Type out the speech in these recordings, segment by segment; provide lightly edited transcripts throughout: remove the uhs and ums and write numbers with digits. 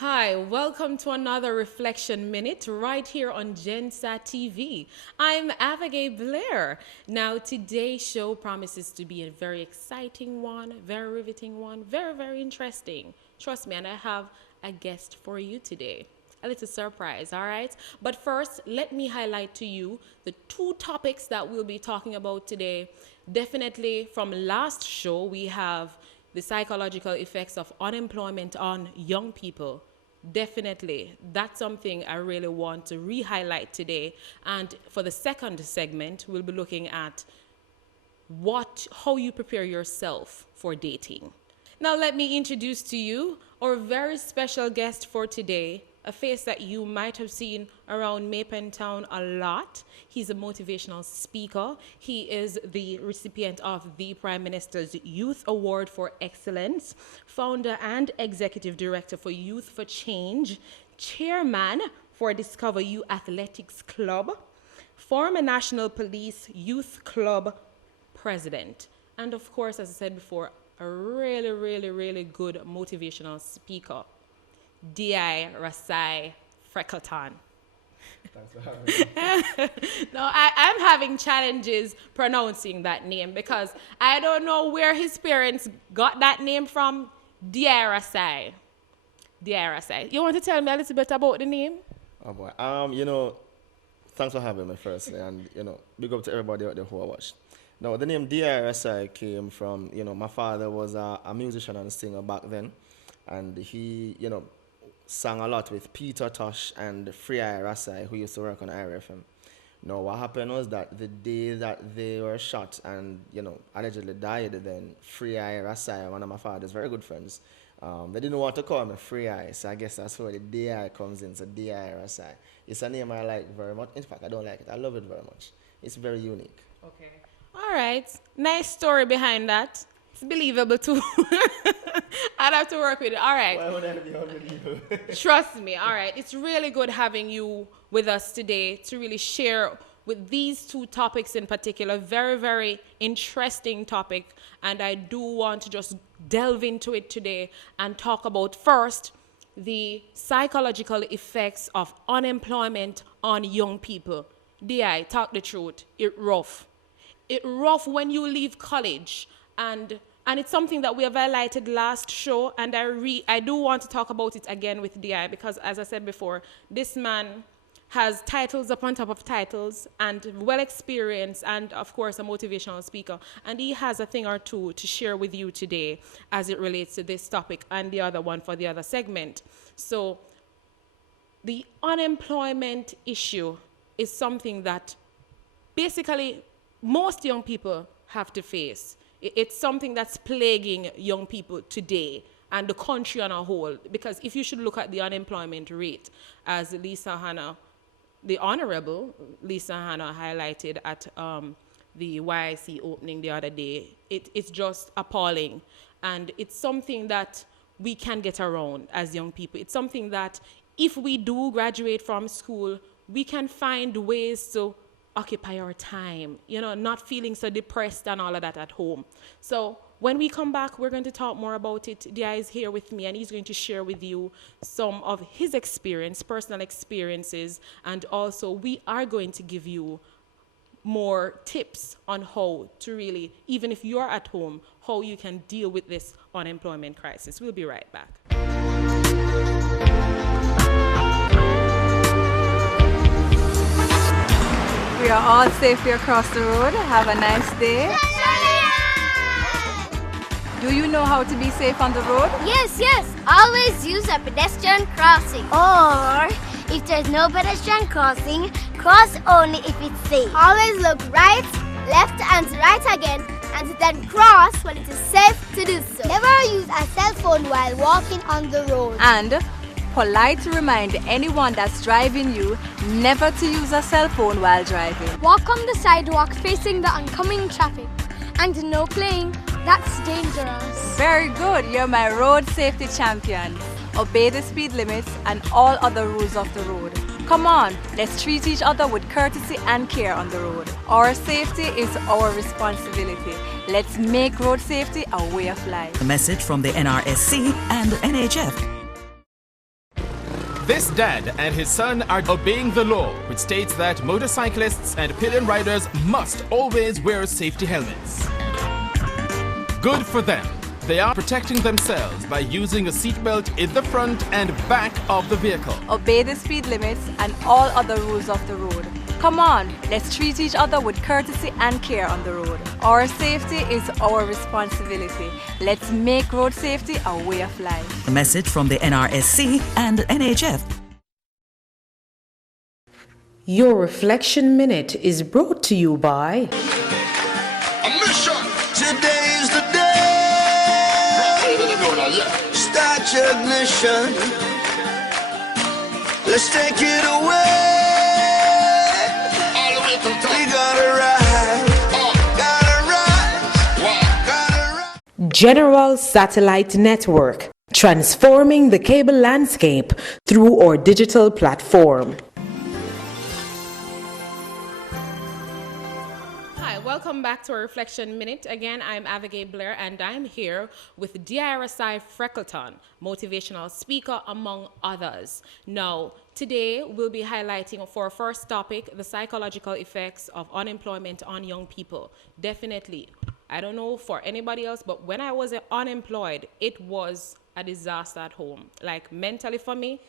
Hi, welcome to another Reflection Minute right here on GenSat TV. I'm Ava-Gay Blair. Now, today's show promises to be a very exciting one, very riveting one, very, very interesting. Trust me, and I have a guest for you today. A little surprise, all right? But first, let me highlight to you the two topics that we'll be talking about today. Definitely from last show, we have the psychological effects of unemployment on young people. Definitely, that's something I really want to re-highlight today. And for the second segment, we'll be looking at how you prepare yourself for dating. Now let me introduce to you our very special guest for today, a face that you might have seen around Mapen Town a lot. He's a motivational speaker. He is the recipient of the Prime Minister's Youth Award for Excellence, founder and executive director for Youth for Change, chairman for Discover You Athletics Club, former National Police Youth Club president, and of course, as I said before, a really, really, really good motivational speaker, D.I. Rasai Freckleton. Thanks for having me. No, I'm having challenges pronouncing that name because I don't know where his parents got that name from. D.I. Rasai. D.I. Rasai. You want to tell me a little bit about the name? Oh boy. Thanks for having me firstly, and big up to everybody out there who watched. Now, the name DRSI came from, my father was a musician and singer back then, and he, sang a lot with Peter Tosh and Free Rasai, who used to work on IRFM. Now, what happened was that the day that they were shot and, allegedly died, then Free Rasai, one of my father's very good friends, they didn't want to call me Free Eye, so I guess that's where the DI comes in, so DI Rasai. It's a name I like very much. In fact, I don't like it. I love it very much. It's very unique. Okay. All right. Nice story behind that. It's believable too. I'd have to work with it. All right. Why would I be unbelievable? Trust me. All right. It's really good having you with us today to really share with these two topics in particular. Very, very interesting topic. And I do want to just delve into it today and talk about first the psychological effects of unemployment on young people. D.I., talk the truth. It's rough. It's rough when you leave college, and it's something that we have highlighted last show, and I do want to talk about it again with DI because, as I said before, this man has titles upon top of titles and well experienced and, of course, a motivational speaker, and he has a thing or two to share with you today as it relates to this topic and the other one for the other segment. So the unemployment issue is something that basically most young people have to face. It's something that's plaguing young people today and the country on a whole. Because if you should look at the unemployment rate, as the Honorable Lisa Hanna highlighted at the YIC opening the other day, it's just appalling. And it's something that we can get around as young people. It's something that if we do graduate from school, we can find ways to occupy our time, not feeling so depressed and all of that at home. So when we come back, we're going to talk more about it. Dia is here with me, and he's going to share with you some of his personal experiences, and also we are going to give you more tips on how to really, even if you're at home, how you can deal with this unemployment crisis. We'll be right back. We are all safely across the road. Have a nice day. Do you know how to be safe on the road? Yes. Always use a pedestrian crossing. Or, if there's no pedestrian crossing, cross only if it's safe. Always look right, left and right again, and then cross when it is safe to do so. Never use a cell phone while walking on the road. And polite to remind anyone that's driving you never to use a cell phone while driving. Walk on the sidewalk facing the oncoming traffic. And no playing, that's dangerous. Very good, you're my road safety champion. Obey the speed limits and all other rules of the road. Come on, let's treat each other with courtesy and care on the road. Our safety is our responsibility. Let's make road safety a way of life. A message from the NRSC and NHF. This dad and his son are obeying the law, which states that motorcyclists and pillion riders must always wear safety helmets. Good for them. They are protecting themselves by using a seatbelt in the front and back of the vehicle. Obey the speed limits and all other rules of the road. Come on, let's treat each other with courtesy and care on the road. Our safety is our responsibility. Let's make road safety a way of life. A message from the NRSC and NHF. Your Reflection Minute is brought to you by A mission. Today's the day. Start your ignition. Let's take it away. We gotta rise. Gotta rise. General Satellite Network, transforming the cable landscape through our digital platform. Hi, welcome back to our Reflection Minute. Again, I'm Ava-Gay Blair, and I'm here with DRSI Freckleton, motivational speaker, among others. Now, today we'll be highlighting for our first topic, the psychological effects of unemployment on young people. Definitely, I don't know for anybody else, but when I was unemployed, it was a disaster at home. Like mentally for me,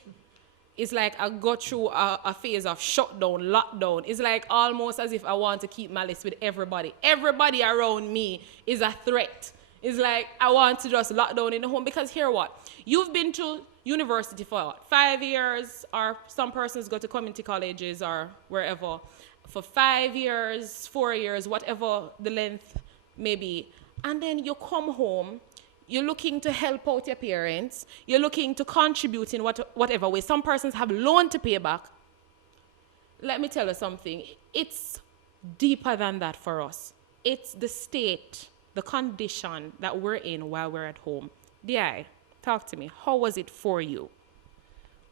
it's like I go through a phase of shutdown, lockdown. It's like almost as if I want to keep malice with everybody. Everybody around me is a threat. It's like I want to just lock down in the home because here what? You've been to university for what, 5 years, or some persons go to community colleges or wherever for 5 years, 4 years, whatever the length may be. And then you come home. You're looking to help out your parents. You're looking to contribute in whatever way. Some persons have loan to pay back. Let me tell you something. It's deeper than that for us. It's the state, the condition that we're in while we're at home. Di, talk to me. How was it for you?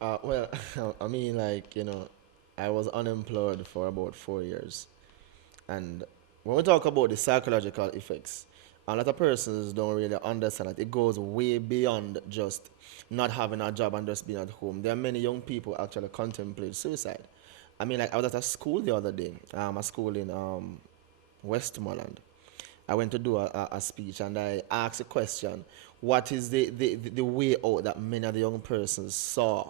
Well, I mean, like, I was unemployed for about 4 years. And when we talk about the psychological effects, a lot of persons don't really understand that it goes way beyond just not having a job and just being at home. There are many young people actually contemplate suicide. I mean, like I was at a school the other day, a school in Westmoreland. I went to do a speech and I asked a question, what is the way out that many of the young persons saw,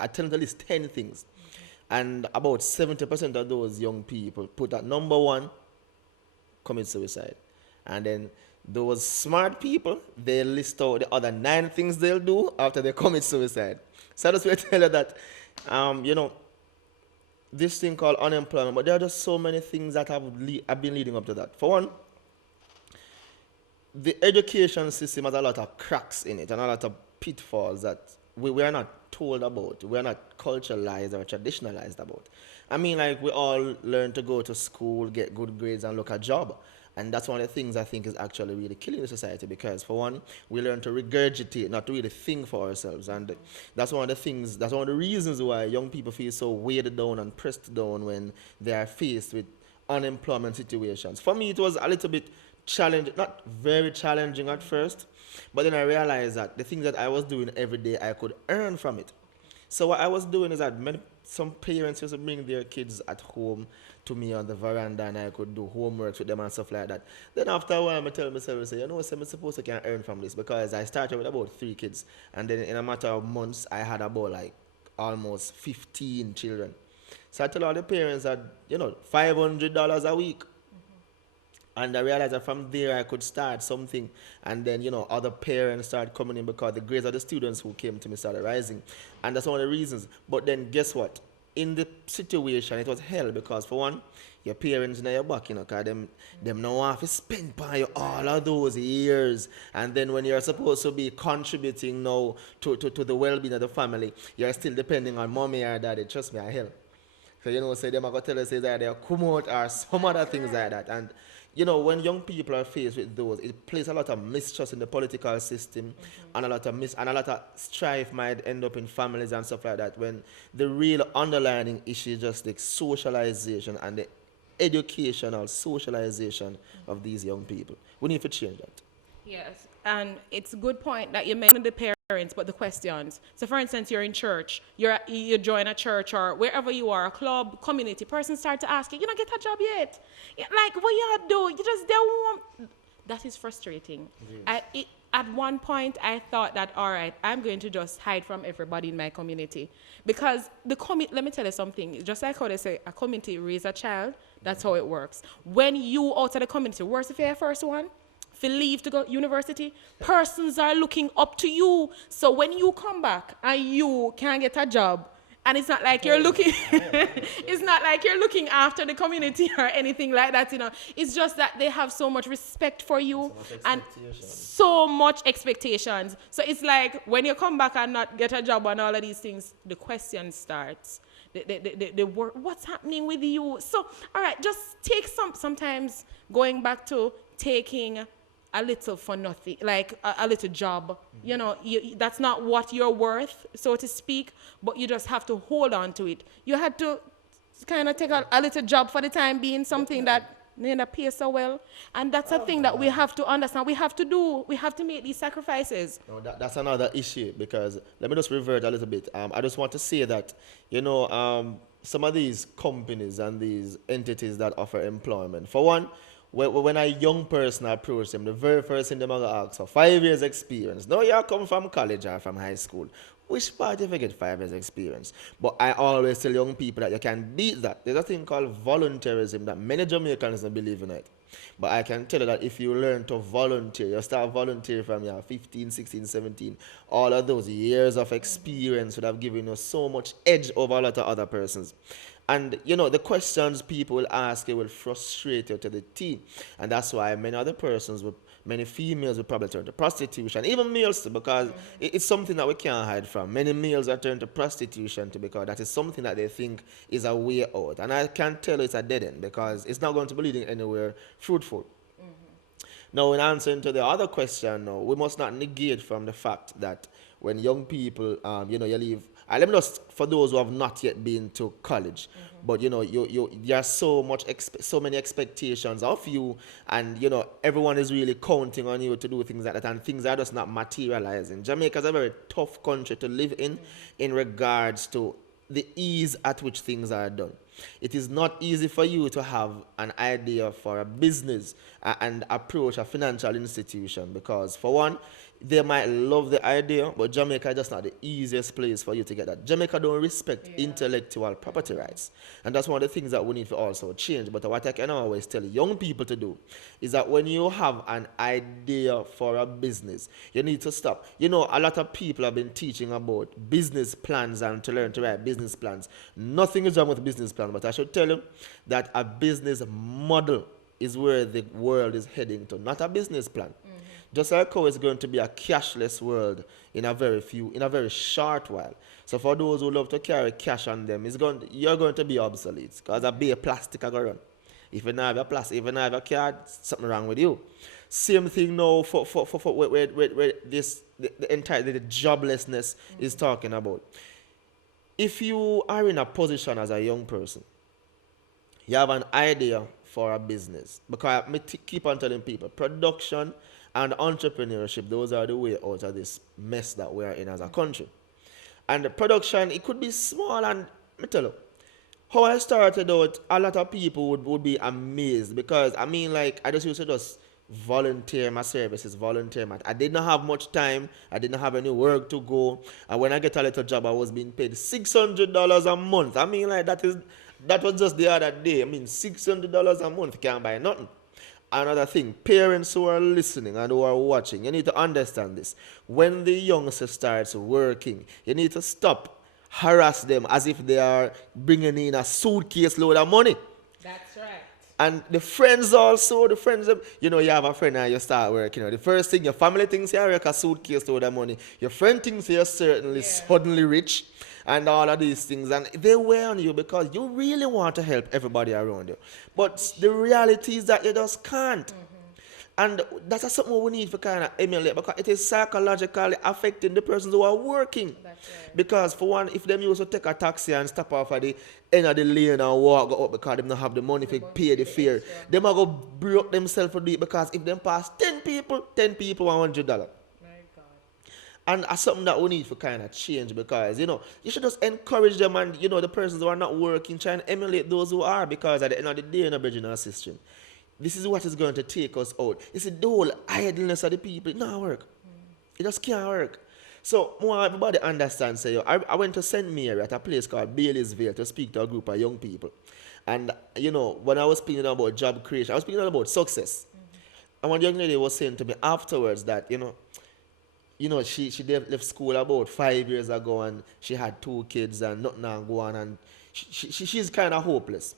I tell them to list 10 things. And about 70% of those young people put at number one, commit suicide. And then those smart people, they list out the other 9 things they'll do after they commit suicide. So I just want to tell you that, this thing called unemployment, but there are just so many things that have been leading up to that. For one, the education system has a lot of cracks in it and a lot of pitfalls that we are not told about, we are not culturalized or traditionalized about. I mean, like we all learn to go to school, get good grades and look at a job. And that's one of the things I think is actually really killing the society because, for one, we learn to regurgitate, not to really think for ourselves. And that's one of the things, that's one of the reasons why young people feel so weighed down and pressed down when they are faced with unemployment situations. For me, it was a little bit challenging, not very challenging at first, but then I realized that the things that I was doing every day, I could earn from it. So what I was doing is that some parents used to bring their kids at home to me on the veranda and I could do homework with them and stuff like that. Then after a while, I tell myself, I'm supposed to can earn from this because I started with about 3 kids. And then in a matter of months, I had about like almost 15 children. So I tell all the parents that, $500 a week. And I realized that from there I could start something. And then, other parents started coming in because the grades of the students who came to me started rising. And that's one of the reasons. But then guess what? In the situation, it was hell because for one, your parents know your back, because them now have to spend by you all of those years. And then when you're supposed to be contributing now to the well-being of the family, you're still depending on mommy or daddy. Trust me, I hell. So, say them are going to tell us that they'll come out or some other things like that. And when young people are faced with those, it places a lot of mistrust in the political system, and a lot of strife might end up in families and stuff like that. When the real underlying issue is just the socialization and the educational socialization of these young people. We need to change that. Yes, and it's a good point that you mentioned the parents, but the questions. So, for instance, you're in church, you join a church or wherever you are, a club, community. Person start to ask you, you don't get a job yet. Like, what you do? You just don't want. That is frustrating. At one point, I thought that, all right, I'm going to just hide from everybody in my community because let me tell you something. Just like how they say, a community raise a child. That's how it works. When you out of the community, worse if you're the first one. If you leave to go university, persons are looking up to you. So when you come back and you can't get a job, and it's not like you're looking, it's not like you're looking after the community or anything like that, you know. It's just that they have so much respect for you and so much expectations. So it's like when you come back and not get a job and all of these things, the question starts. The work, what's happening with you? So, all right, just take sometimes going back to taking a little for nothing, like a little job. You know, that's not what you're worth, so to speak, but you just have to hold on to it. You had to kind of take a little job for the time being, something that pays so well. And that's a thing that we have to understand. We have to do. We have to make these sacrifices. No, that's another issue because let me just revert a little bit. I just want to say that, you know, some of these companies and these entities that offer employment, for one, when a young person approaches them, the very first thing they're going to ask for 5 years experience. No, you come from college or from high school. Which part if you get 5 years experience? But I always tell young people that you can beat that. There's a thing called volunteerism that many Jamaicans don't believe in it. But I can tell you that if you learn to volunteer, you start volunteering from your 15, 16, 17, all of those years of experience would have given you so much edge over a lot of other persons. And, you know, the questions people will ask you will frustrate you to the T. And that's why many females will probably turn to prostitution, even males too, because it's something that we can't hide from. Many males are turned to prostitution too, because that is something that they think is a way out. And I can tell you it's a dead end because it's not going to be leading anywhere fruitful. Now, in answering to the other question, no, we must not negate from the fact that when young people, you know, you leave. Let me just, for those who have not yet been to college, but you know, there are so many expectations of you, and you know, everyone is really counting on you to do things like that, and things are just not materializing. Jamaica is a very tough country to live in regards to the ease at which things are done. It is not easy for you to have an idea for a business and approach a financial institution because, for one, they might love the idea, but Jamaica is just not the easiest place for you to get that. Jamaica don't respect intellectual property rights. And that's one of the things that we need to also change. But what I can always tell young people to do is that when you have an idea for a business, you need to stop. You know, a lot of people have been teaching about business plans and to learn to write business plans. Nothing is wrong with business plans, but I should tell you that a business model is where the world is heading to, not a business plan. Just like how it's going to be a cashless world in a very short while. So for those who love to carry cash on them, you're going to be obsolete because a bit of plastic are going to run. If you don't have a plastic, if you don't have a card, something wrong with you. Same thing now for where the entire joblessness is talking about. If you are in a position as a young person, you have an idea for a business, because I keep on telling people, production and entrepreneurship, those are the way out of this mess that we are in as a country. And the production, it could be small, and let me tell you, how I started out, a lot of people would be amazed because, I mean, like, I just used to just volunteer my services, I didn't have much time, I didn't have any work to go, and when I get a little job, I was being paid $600 a month. I mean, like, that was just the other day. I mean, $600 a month can't buy nothing. Another thing, parents who are listening and who are watching, you need to understand this. When the youngster starts working, you need to stop, harass them as if they are bringing in a suitcase load of money. That's right. And the friends also, you know, you have a friend and you start working. You know, the first thing, your family thinks you have a suitcase load of money. Your friend thinks you're certainly suddenly rich. And all of these things, and they wear on you because you really want to help everybody around you. But the reality is that you just can't. And that's something we need for kind of emulate because it is psychologically affecting the persons who are working. Because for one, if them used to take a taxi and stop off at the end of the lane and walk up because they don't have the money to pay the fare, they might go broke themselves for do it because if them pass 10 people $100. And that's something that we need for kind of change because, you should just encourage them and, the persons who are not working, try and emulate those who are because at the end of the day, in a original system, this is what is going to take us out. You see, the whole idleness of the people, it not work. It just can't work. So, more everybody understands, say, I went to St. Mary at a place called Baileysville to speak to a group of young people. And, when I was speaking about job creation, I was speaking about success. And one young lady was saying to me afterwards that, she left school about 5 years ago and she had 2 kids and nothing go on and she's kind of hopeless.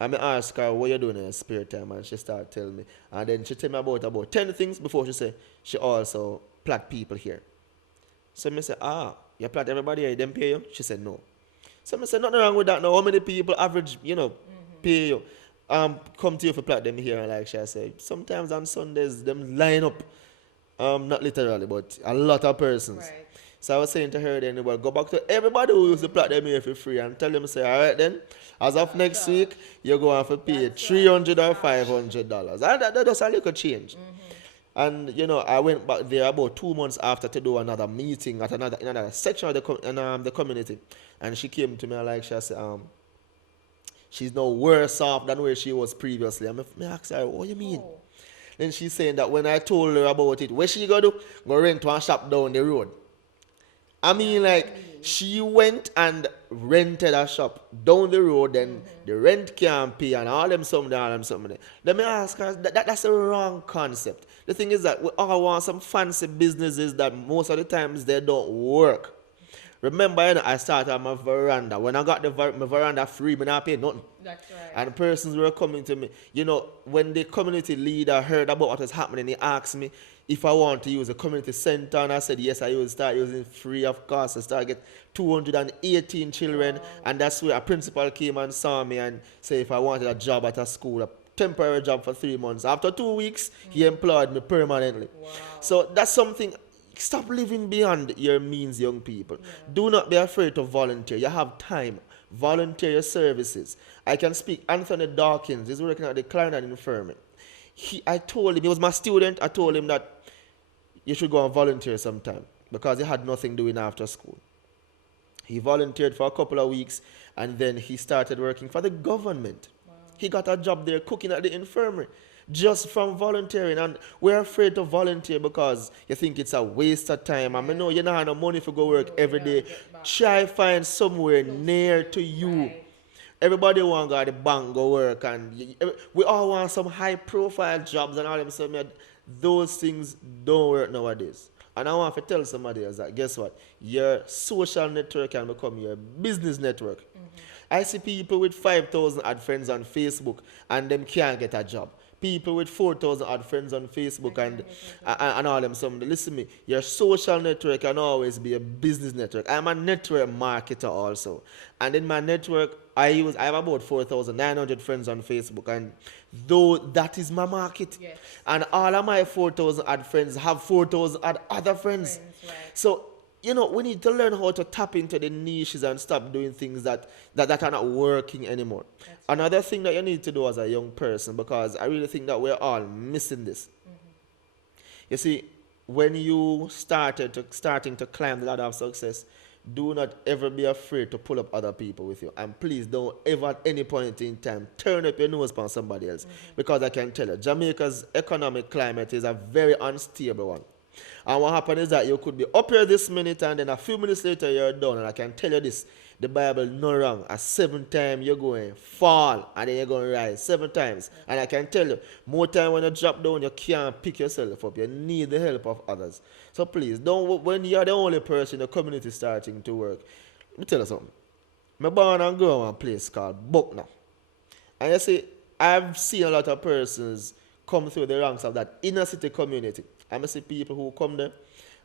And I asked her, what you doing in your spare time? And she started telling me. And then she told me about 10 things before she said she also plot people here. So I said, you plot everybody here, them pay you? She said, no. So I said, nothing wrong with that now. How many people average, pay you? Come to you for plot them here? And like she said, sometimes on Sundays, them line up. Not literally, but a lot of persons. Right. So I was saying to her then, well, go back to everybody who used to plot them here for free and tell them, say, all right then, as of next week, you're going to have to pay $300 or $500. And that's a little change. And, I went back there about 2 months after to do another meeting at in another section of the community. And she came to me and like she said, she's no worse off than where she was previously. I asked her, what do you mean? Oh. Then she's saying that when I told her about it, what she gonna do? Go rent one shop down the road. I mean, like, she went and rented a shop down the road, and the rent can't pay, and all them something. Let me ask her, that's a wrong concept. The thing is that we all want some fancy businesses that most of the times they don't work. Remember, I started on my veranda. When I got my veranda free, I not pay nothing. That's right. And persons were coming to me. When the community leader heard about what was happening, he asked me if I want to use a community center. And I said, yes, I will start using free of cost. I started get 218 children. Wow. And that's where a principal came and saw me and said if I wanted a job at a school, a temporary job for 3 months. After 2 weeks, he employed me permanently. Wow. So that's something. Stop living beyond your means, young people. Yeah. Do not be afraid to volunteer. You have time. Volunteer your services. I can speak. Anthony Dawkins is working at the Clarendon Infirmary. I told him, he was my student, I told him that you should go and volunteer sometime because he had nothing doing after school. He volunteered for a couple of weeks and then he started working for the government. Wow. He got a job there cooking at the infirmary. Just from volunteering, and we're afraid to volunteer because you think it's a waste of time. I mean, no, you don't have no money to go work every day. Try find somewhere near to you. Right. Everybody want to go to the bank, go work, and we all want some high-profile jobs and all them stuff. Those things don't work nowadays. And I want to tell somebody else that, guess what? Your social network can become your business network. I see people with 5,000 odd friends on Facebook, and them can't get a job. People with 4,000 odd friends on Facebook and all them something. Listen to me, your social network can always be a business network. I'm a network marketer also. And in my network, I have about 4,900 friends on Facebook. And though that is my market. Yes. And all of my 4,000 odd friends have 4,000 odd other friends. Right. So, we need to learn how to tap into the niches and stop doing things that are not working anymore. That's another thing that you need to do as a young person, because I really think that we're all missing this. You see, when you starting to climb the ladder of success, do not ever be afraid to pull up other people with you. And please don't ever at any point in time turn up your nose on somebody else. Because I can tell you, Jamaica's economic climate is a very unstable one. And what happens is that you could be up here this minute and then a few minutes later you're down. And I can tell you this, the Bible no wrong. At 7 times you're going to fall and then you're going to rise 7 times. And I can tell you, more time when you drop down, you can't pick yourself up. You need the help of others. So please, when you're the only person in the community starting to work, let me tell you something. I'm born and grew in a place called Buckner. And you see, I've seen a lot of persons come through the ranks of that inner city community. I see people who come there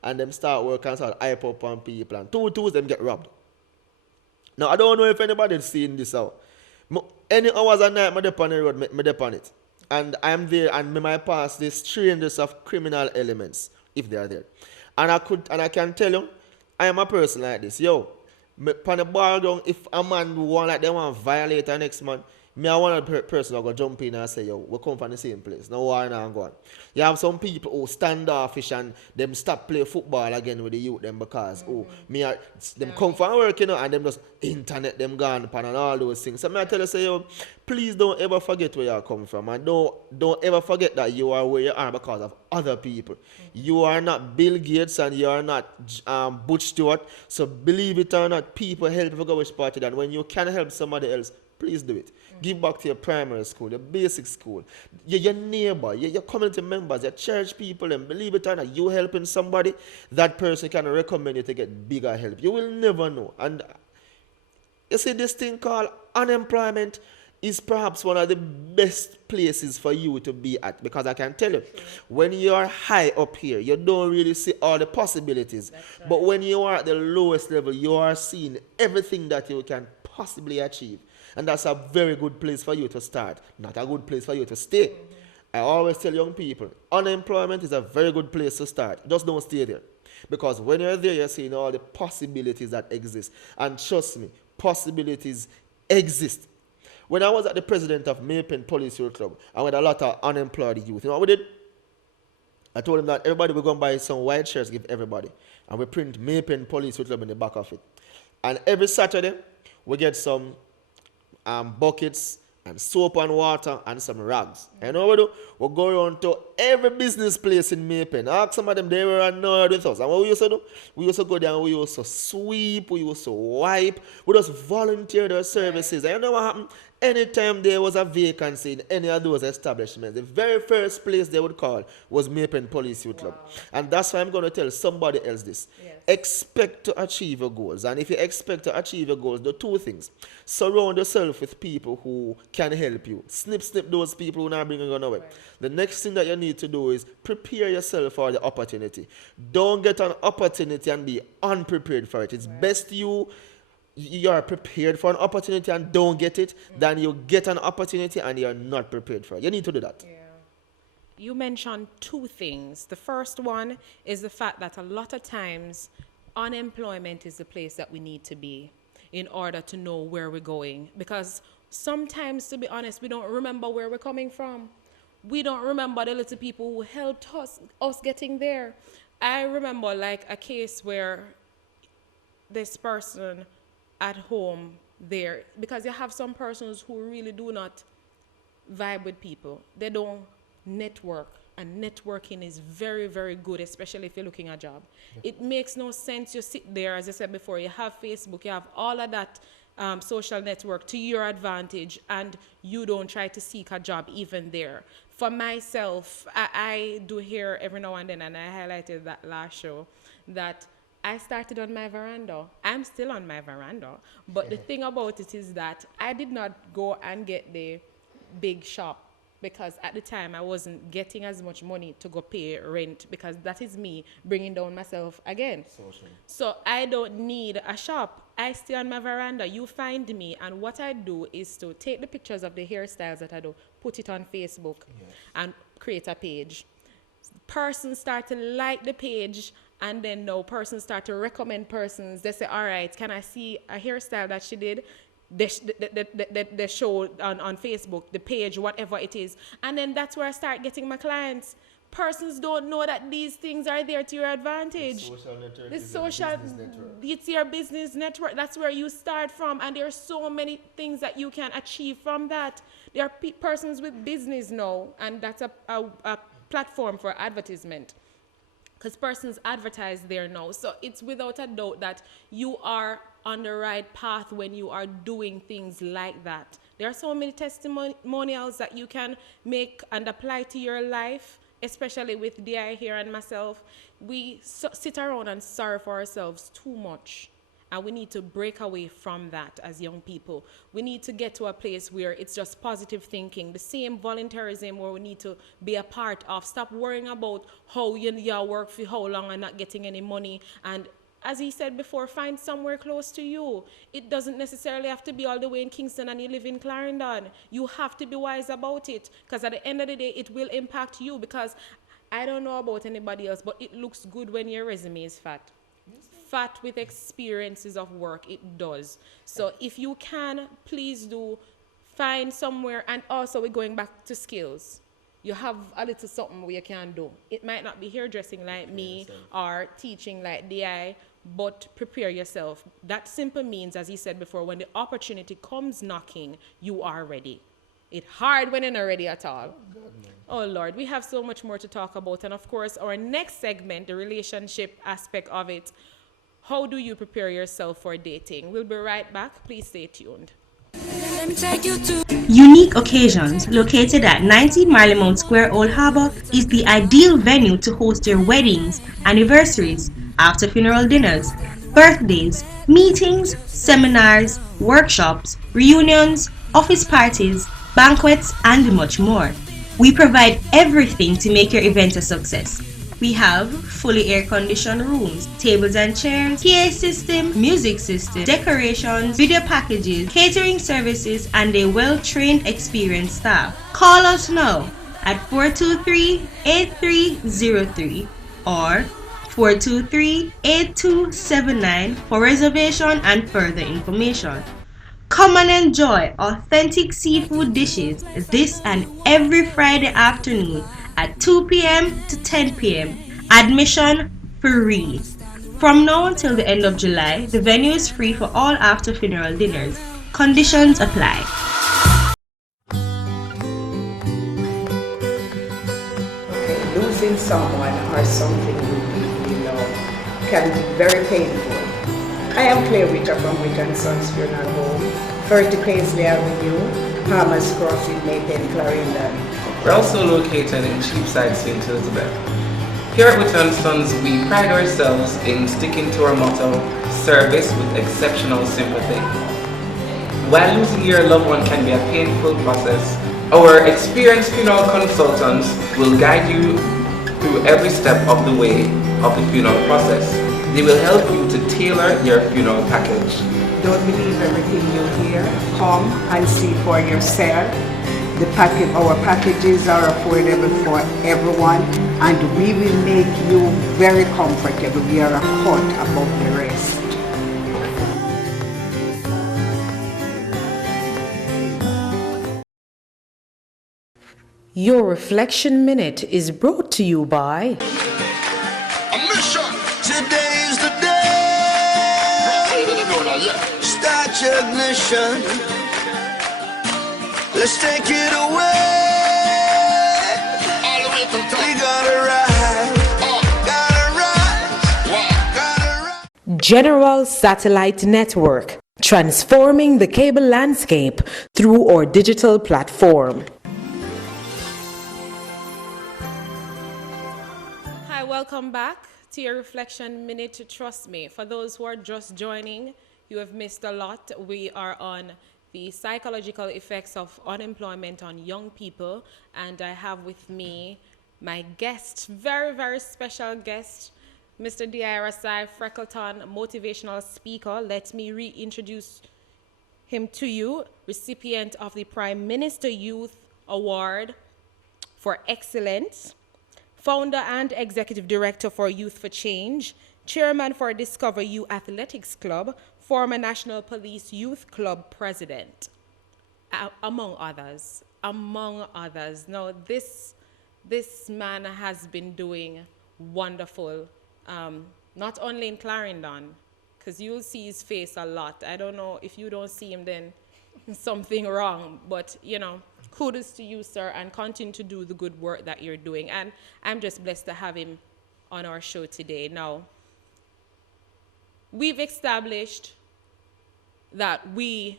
and them start working and start hype up on people and two them get robbed. Now I don't know if anybody's seen this out. Any hours a night I dip on the road, I dip on it. and I'm there, and me might pass the strangest of criminal elements if they are there. And I can tell you, I am a person like this. Yo, me pan the bar down, if a man want like they want to violate the next man, me I want a person who go jump in and say, yo, we come from the same place. No war now go on. You have some people who standoffish and them stop play football again with the youth them because them come from work, and them just internet them gone pan and all those things. So me I tell you, say, yo, please don't ever forget where you come from, and don't ever forget that you are where you are because of other people. You are not Bill Gates and you are not Butch Stewart. So believe it or not, people help you go which party, and when you can help somebody else, please do it. Give back to your primary school, your basic school, your neighbor, your community members, your church people, and believe it or not, you helping somebody, that person can recommend you to get bigger help. You will never know. And you see, this thing called unemployment is perhaps one of the best places for you to be at, because I can tell you, when you are high up here, you don't really see all the possibilities. Right. But when you are at the lowest level, you are seeing everything that you can possibly achieve. And that's a very good place for you to start, not a good place for you to stay. Mm-hmm. I always tell young people, unemployment is a very good place to start. Just don't stay there. Because when you're there, you're seeing all the possibilities that exist. And trust me, possibilities exist. When I was at the president of Maypen Police Youth Club, I had a lot of unemployed youth. You know what we did? I told them that everybody will go and buy some white shirts, give everybody. And we print Maypen Police Youth Club in the back of it. And every Saturday, we get some buckets and soap and water and some rags. And what we do? We go around to every business place in Maypen. Ask some of them, they were annoyed with us. And what we used to do? We used to go there and we used to sweep, we used to wipe, we just volunteer their services. And you know what happened? Anytime there was a vacancy in any of those establishments, the very first place they would call was Maypen Police Youth Club. And that's why I'm going to tell somebody else this. Yes. Expect to achieve your goals. And if you expect to achieve your goals, do two things. Surround yourself with people who can help you. Snip those people who are not bringing you nowhere. Right. The next thing that you need to do is prepare yourself for the opportunity. Don't get an opportunity and be unprepared for it. It's best you are prepared for an opportunity and don't get it, than you get an opportunity and you're not prepared for it. You need to do that. Yeah. You mentioned two things. The first one is the fact that a lot of times unemployment is the place that we need to be in order to know where we're going. Because sometimes, to be honest, we don't remember where we're coming from. We don't remember the little people who helped us getting there. I remember like a case where this person at home there, because you have some persons who really do not vibe with people. They don't network, and networking is very, very good, especially if you're looking at a job. Yeah. It makes no sense you sit there, as I said before, you have Facebook, you have all of that social network to your advantage, and you don't try to seek a job even there. For myself, I do hear every now and then, and I highlighted that last show, that I started on my veranda. I'm still on my veranda. But the thing about it is that I did not go and get the big shop, because at the time I wasn't getting as much money to go pay rent, because that is me bringing down myself again. So I don't need a shop. I stay on my veranda. You find me, and what I do is to take the pictures of the hairstyles that I do, put it on Facebook, and create a page. Persons start to like the page, and then now persons start to recommend persons. They say, all right, can I see a hairstyle that she did? They show on Facebook, the page, whatever it is. And then that's where I start getting my clients. Persons don't know that these things are there to your advantage. It's your business network. That's where you start from. And there are so many things that you can achieve from that. There are persons with business now, and that's a platform for advertisement, because persons advertise there now. So it's without a doubt that you are on the right path when you are doing things like that. There are so many testimonials that you can make and apply to your life, especially with DI here and myself. We sit around and sorry for ourselves too much. And we need to break away from that as young people. We need to get to a place where it's just positive thinking, the same volunteerism where we need to be a part of. Stop worrying about how you work for how long and not getting any money. And as he said before, find somewhere close to you. It doesn't necessarily have to be all the way in Kingston and you live in Clarendon. You have to be wise about it, because at the end of the day, it will impact you. Because I don't know about anybody else, but it looks good when your resume is fat. Fat with experiences of work, it does. So if you can, please do find somewhere. And also, we're going back to skills. You have a little something where you can do. It might not be hairdressing like me or teaching like DI, but prepare yourself. That simple means, as he said before, when the opportunity comes knocking, you are ready. It's hard when you're not ready at all. Oh, Lord, we have so much more to talk about. And of course, our next segment, the relationship aspect of it, how do you prepare yourself for dating? We'll be right back. Please stay tuned. Unique Occasions, located at 19 Marlymount Square, Old Harbour, is the ideal venue to host your weddings, anniversaries, after funeral dinners, birthdays, meetings, seminars, workshops, reunions, office parties, banquets, and much more. We provide everything to make your event a success. We have fully air-conditioned rooms, tables and chairs, PA system, music system, decorations, video packages, catering services, and a well-trained, experienced staff. Call us now at 423-8303 or 423-8279 for reservation and further information. Come and enjoy authentic seafood dishes this and every Friday afternoon at 2 p.m. to 10 p.m. Admission free. From now until the end of July, the venue is free for all after funeral dinners. Conditions apply. Losing someone or something you deeply love can be very painful. I am Claire Ritter from Ritter & Sons Funeral Home, 30 Paisley Avenue, Palmer's Crossing, Maypen, Clarendon. We're also located in Cheapside, St. Elizabeth. Here at Ritter & Sons, we pride ourselves in sticking to our motto, service with exceptional sympathy. While losing your loved one can be a painful process, our experienced funeral consultants will guide you through every step of the way of the funeral process. They will help you to tailor your funeral package. Don't believe everything you hear. Come and see for yourself. Our packages are affordable for everyone, and we will make you very comfortable. We are a cut above the rest. Your Reflection Minute is brought to you by Today's the day. Start your ignition. Let's take it away. We gotta ride. General Satellite Network, transforming the cable landscape through our digital platform. Hi, welcome back to your Reflection Minute. Trust me, for those who are just joining, you have missed a lot. We are on the psychological effects of unemployment on young people, and I have with me my guest, very, very special guest, Mr. Rasai Freckleton, motivational speaker. Let me reintroduce him to you, recipient of the Prime Minister Youth Award for Excellence, founder and executive director for Youth for Change, chairman for Discover You Athletics Club, former National Police Youth Club president, among others. Now, this man has been doing wonderful, not only in Clarendon, because you'll see his face a lot. I don't know, if you don't see him, then something wrong, but kudos to you, sir, and continue to do the good work that you're doing. And I'm just blessed to have him on our show today. Now, we've established that we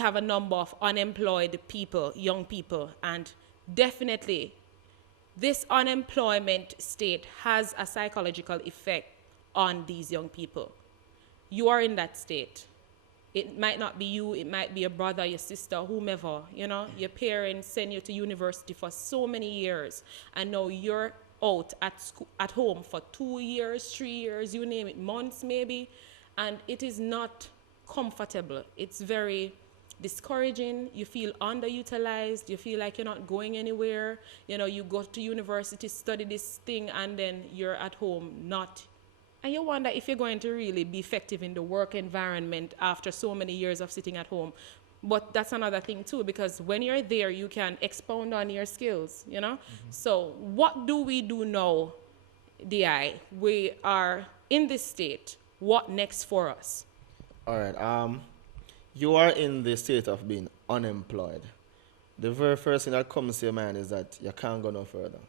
have a number of unemployed people, young people, and definitely this unemployment state has a psychological effect on these young people. You are in that state. It might not be you, it might be your brother, your sister, whomever, your parents send you to university for so many years, and now you're out at school, at home for 2 years, 3 years, you name it, months maybe, and it is not comfortable. It's very discouraging. You feel underutilized. You feel like you're not going anywhere. You know, you go to university, study this thing, and then you're at home not. And you wonder if you're going to really be effective in the work environment after so many years of sitting at home. But that's another thing too, because when you're there, you can expound on your skills, you know? So what do we do now, DI? We are in this state. What next for us? All right. You are in the state of being unemployed. The very first thing that comes to your mind is that you can't go no further.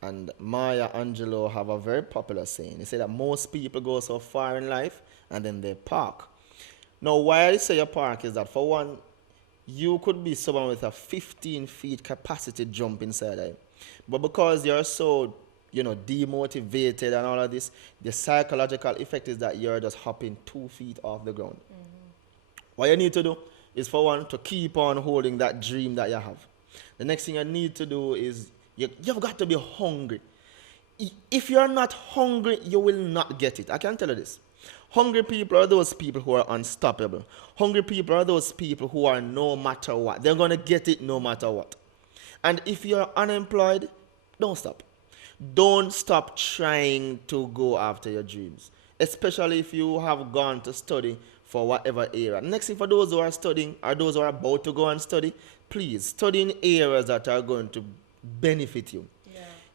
And Maya Angelou have a very popular saying. They say that most people go so far in life and then they park. Now, why I say you park is that, for one, you could be someone with a 15 feet capacity jump inside of you. But because you're so, demotivated and all of this, the psychological effect is that you're just hopping 2 feet off the ground. What you need to do is, for one, to keep on holding that dream that you have. The next thing you need to do is you've got to be hungry. If you're not hungry, you will not get it. I can tell you this. Hungry people are those people who are unstoppable. Hungry people are those people who are no matter what. They're going to get it no matter what. And if you're unemployed, don't stop. Don't stop trying to go after your dreams, especially if you have gone to study for whatever area. Next thing, for those who are studying or those who are about to go and study, please study in areas that are going to benefit you.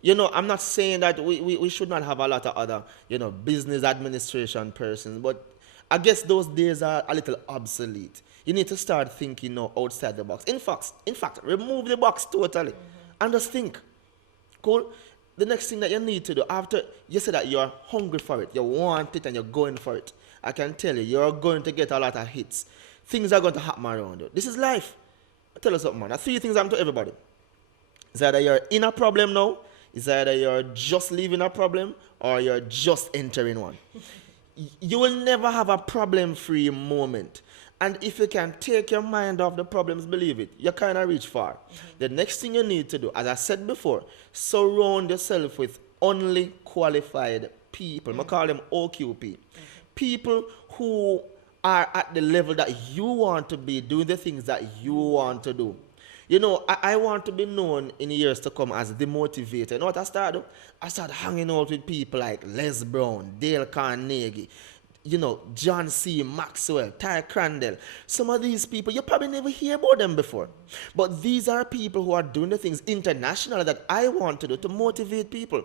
I'm not saying that we should not have a lot of other, business administration persons, but I guess those days are a little obsolete. You need to start thinking now outside the box. In fact, remove the box totally and just think. Cool? The next thing that you need to do after you say that you're hungry for it, you want it and you're going for it, I can tell you, you're going to get a lot of hits. Things are going to happen around you. This is life. I tell you something, man. 3 things happen to everybody. It's either you're in a problem now, it's either you're just leaving a problem, or you're just entering one. You will never have a problem-free moment. And if you can take your mind off the problems, believe it, you kind of reach far. The next thing you need to do, as I said before, surround yourself with only qualified people. I call them OQP. People who are at the level that you want to be, doing the things that you want to do. I want to be known in years to come as the motivator. You know what I started? I started hanging out with people like Les Brown, Dale Carnegie, John C. Maxwell, Ty Crandall. Some of these people, you probably never hear about them before. But these are people who are doing the things internationally that I want to do to motivate people.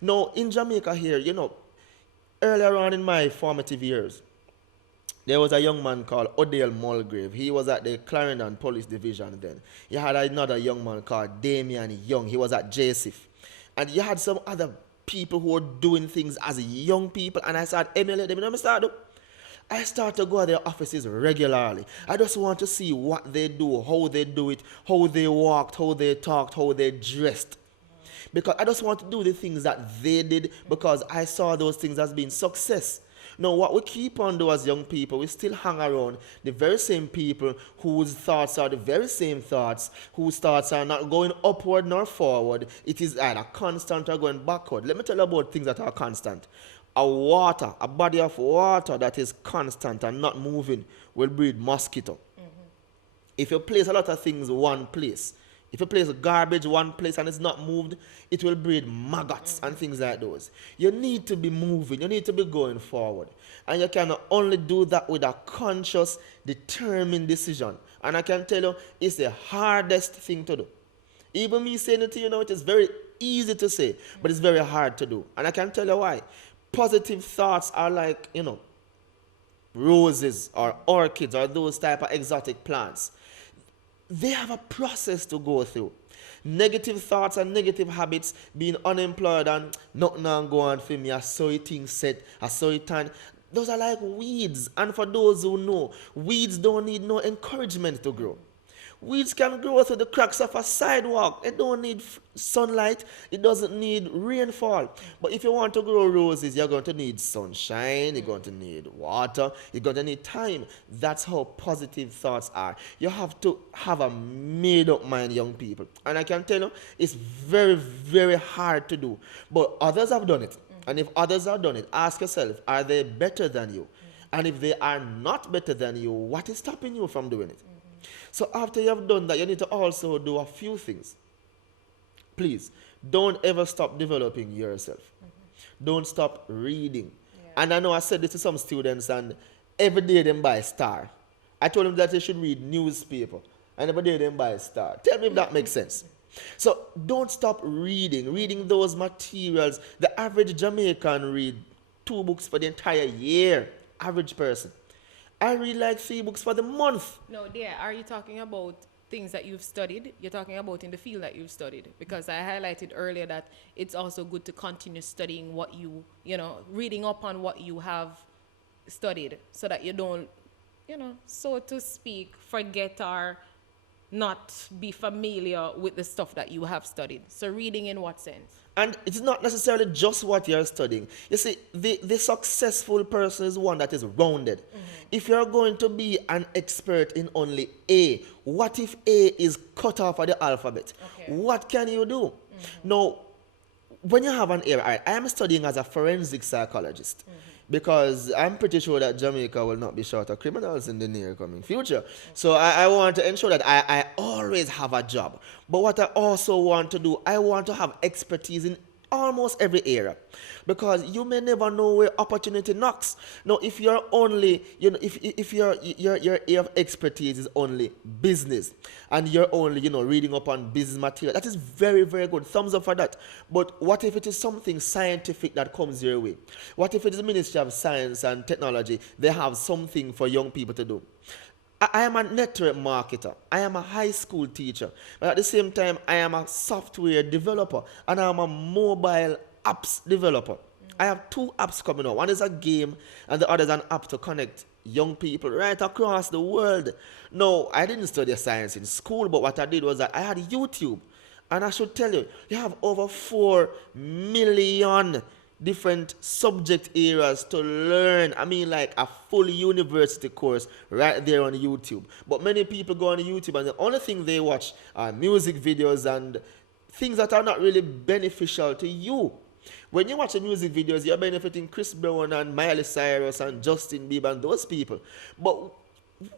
Now, in Jamaica here, earlier on in my formative years, there was a young man called Odell Mulgrave. He was at the Clarendon Police Division then. You had another young man called Damian Young. He was at JSIF. And you had some other people who were doing things as young people. And I started emulating them. I started to go to their offices regularly. I just want to see what they do, how they do it, how they walked, how they talked, how they dressed. Because I just want to do the things that they did, because I saw those things as being success. Now, what we keep on doing as young people, we still hang around the very same people whose thoughts are the very same thoughts, whose thoughts are not going upward nor forward. It is either constant or going backward. Let me tell you about things that are constant. A body of water that is constant and not moving will breed mosquito. If you place a lot of things one place, if you place garbage one place and it's not moved, it will breed maggots and things like those. You need to be moving. You need to be going forward. And you can only do that with a conscious, determined decision. And I can tell you, it's the hardest thing to do. Even me saying it to you now, it is very easy to say, but it's very hard to do. And I can tell you why. Positive thoughts are like, roses or orchids or those type of exotic plants. They have a process to go through. Negative thoughts and negative habits, being unemployed and nothing go on for me, I saw it things set, I saw it turn. Those are like weeds. And for those who know, weeds don't need no encouragement to grow. Weeds can grow through the cracks of a sidewalk. It don't need sunlight. It doesn't need rainfall. But if you want to grow roses, you're going to need sunshine. You're going to need water. You're going to need time. That's how positive thoughts are. You have to have a made-up mind, young people. And I can tell you, it's very, very hard to do. But others have done it. And if others have done it, ask yourself, are they better than you? And if they are not better than you, what is stopping you from doing it? So after you have done that, you need to also do a few things. Please, don't ever stop developing yourself. Don't stop reading. Yeah. And I know I said this to some students, and every day they buy Star. I told them that they should read newspaper, and every day they buy Star. Tell me if that makes sense. So don't stop reading those materials. The average Jamaican read 2 books for the entire year. Average person. I read like 3 books for the month. No, dear, are you talking about things that you've studied? You're talking about in the field that you've studied? Because I highlighted earlier that it's also good to continue studying what reading up on what you have studied, so that you don't, so to speak, forget or not be familiar with the stuff that you have studied. So reading in what sense? And it's not necessarily just what you're studying. You see, the successful person is one that is rounded. If you're going to be an expert in only A, what if A is cut off of the alphabet? Okay. What can you do? Now, when you have an A, I am studying as a forensic psychologist. Because I'm pretty sure that Jamaica will not be short of criminals in the near coming future. So I want to ensure that I always have a job. But what I also want to do, I want to have expertise in almost every area. Because you may never know where opportunity knocks. Now, if you're only, if your area of expertise is only business, and you're only, reading up on business material, that is very, very good. Thumbs up for that. But what if it is something scientific that comes your way? What if it is the Ministry of Science and Technology? They have something for young people to do. I am a network marketer. I am a high school teacher. But at the same time, I am a software developer. And I am a mobile apps developer. I have 2 apps coming out. One is a game, and the other is an app to connect young people right across the world. No, I didn't study science in school, but what I did was that I had YouTube. And I should tell you, you have over 4 million different subject areas to learn. I mean, like a full university course right there on YouTube. But many people go on YouTube and the only thing they watch are music videos and things that are not really beneficial to you. When you watch the music videos, you're benefiting Chris Brown and Miley Cyrus and Justin Bieber and those people. But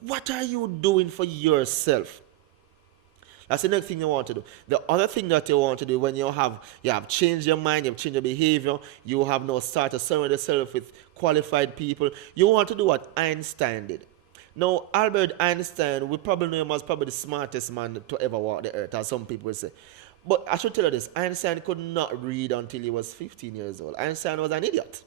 what are you doing for yourself? That's the next thing you want to do. The other thing that you want to do when you have changed your mind, you have changed your behavior, you have now started surrounding yourself with qualified people, you want to do what Einstein did. Now, Albert Einstein, we probably know him as probably the smartest man to ever walk the earth, as some people would say. But I should tell you this, Einstein could not read until he was 15 years old. Einstein was an idiot.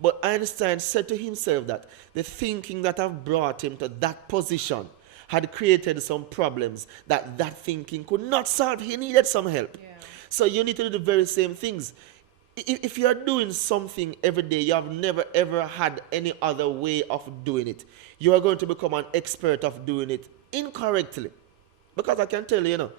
But Einstein said to himself that the thinking that have brought him to that position had created some problems that thinking could not solve. He needed some help. Yeah. So you need to do the very same things. If you are doing something every day, you have never ever had any other way of doing it, you are going to become an expert of doing it incorrectly. Because I can tell you,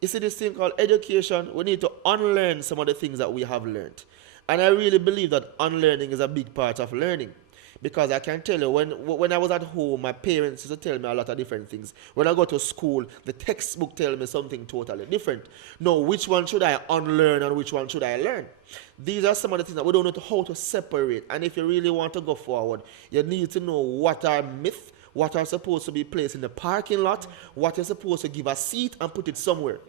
you see this thing called education, we need to unlearn some of the things that we have learned. And I really believe that unlearning is a big part of learning. Because I can tell you, when I was at home, my parents used to tell me a lot of different things. When I go to school, the textbook tells me something totally different. Now, which one should I unlearn and which one should I learn? These are some of the things that we don't know how to separate. And if you really want to go forward, you need to know what are myths, what are supposed to be placed in the parking lot, what you're supposed to give a seat and put it somewhere.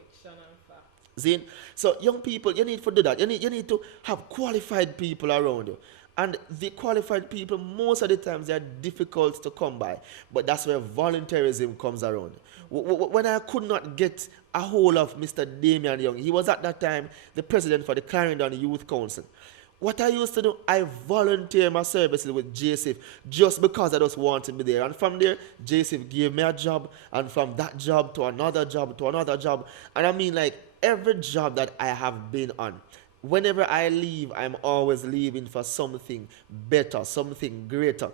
See? So young people, you need to do that. You need to have qualified people around you. And the qualified people, most of the times, they are difficult to come by. But that's where volunteerism comes around. When I could not get a hold of Mr. Damian Young, he was at that time the president for the Clarendon Youth Council. What I used to do, I volunteer my services with JSIF just because I just wanted to be there. And from there, JSIF gave me a job. And from that job to another job to another job. And I mean, like, every job that I have been on, whenever I leave, I'm always leaving for something better, something greater.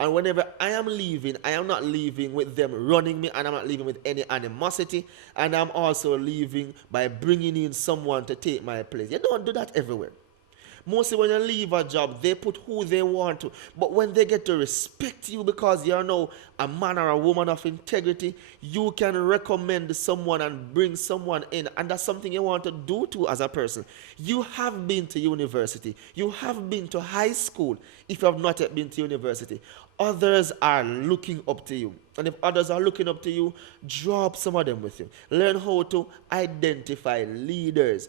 And whenever I am leaving, I am not leaving with them running me, and I'm not leaving with any animosity. And I'm also leaving by bringing in someone to take my place. You don't do that everywhere. Mostly when you leave a job, they put who they want to. But when they get to respect you because you're now a man or a woman of integrity, you can recommend someone and bring someone in. And that's something you want to do too as a person. You have been to university. You have been to high school if you have not yet been to university. Others are looking up to you. And if others are looking up to you, drop some of them with you. Learn how to identify leaders.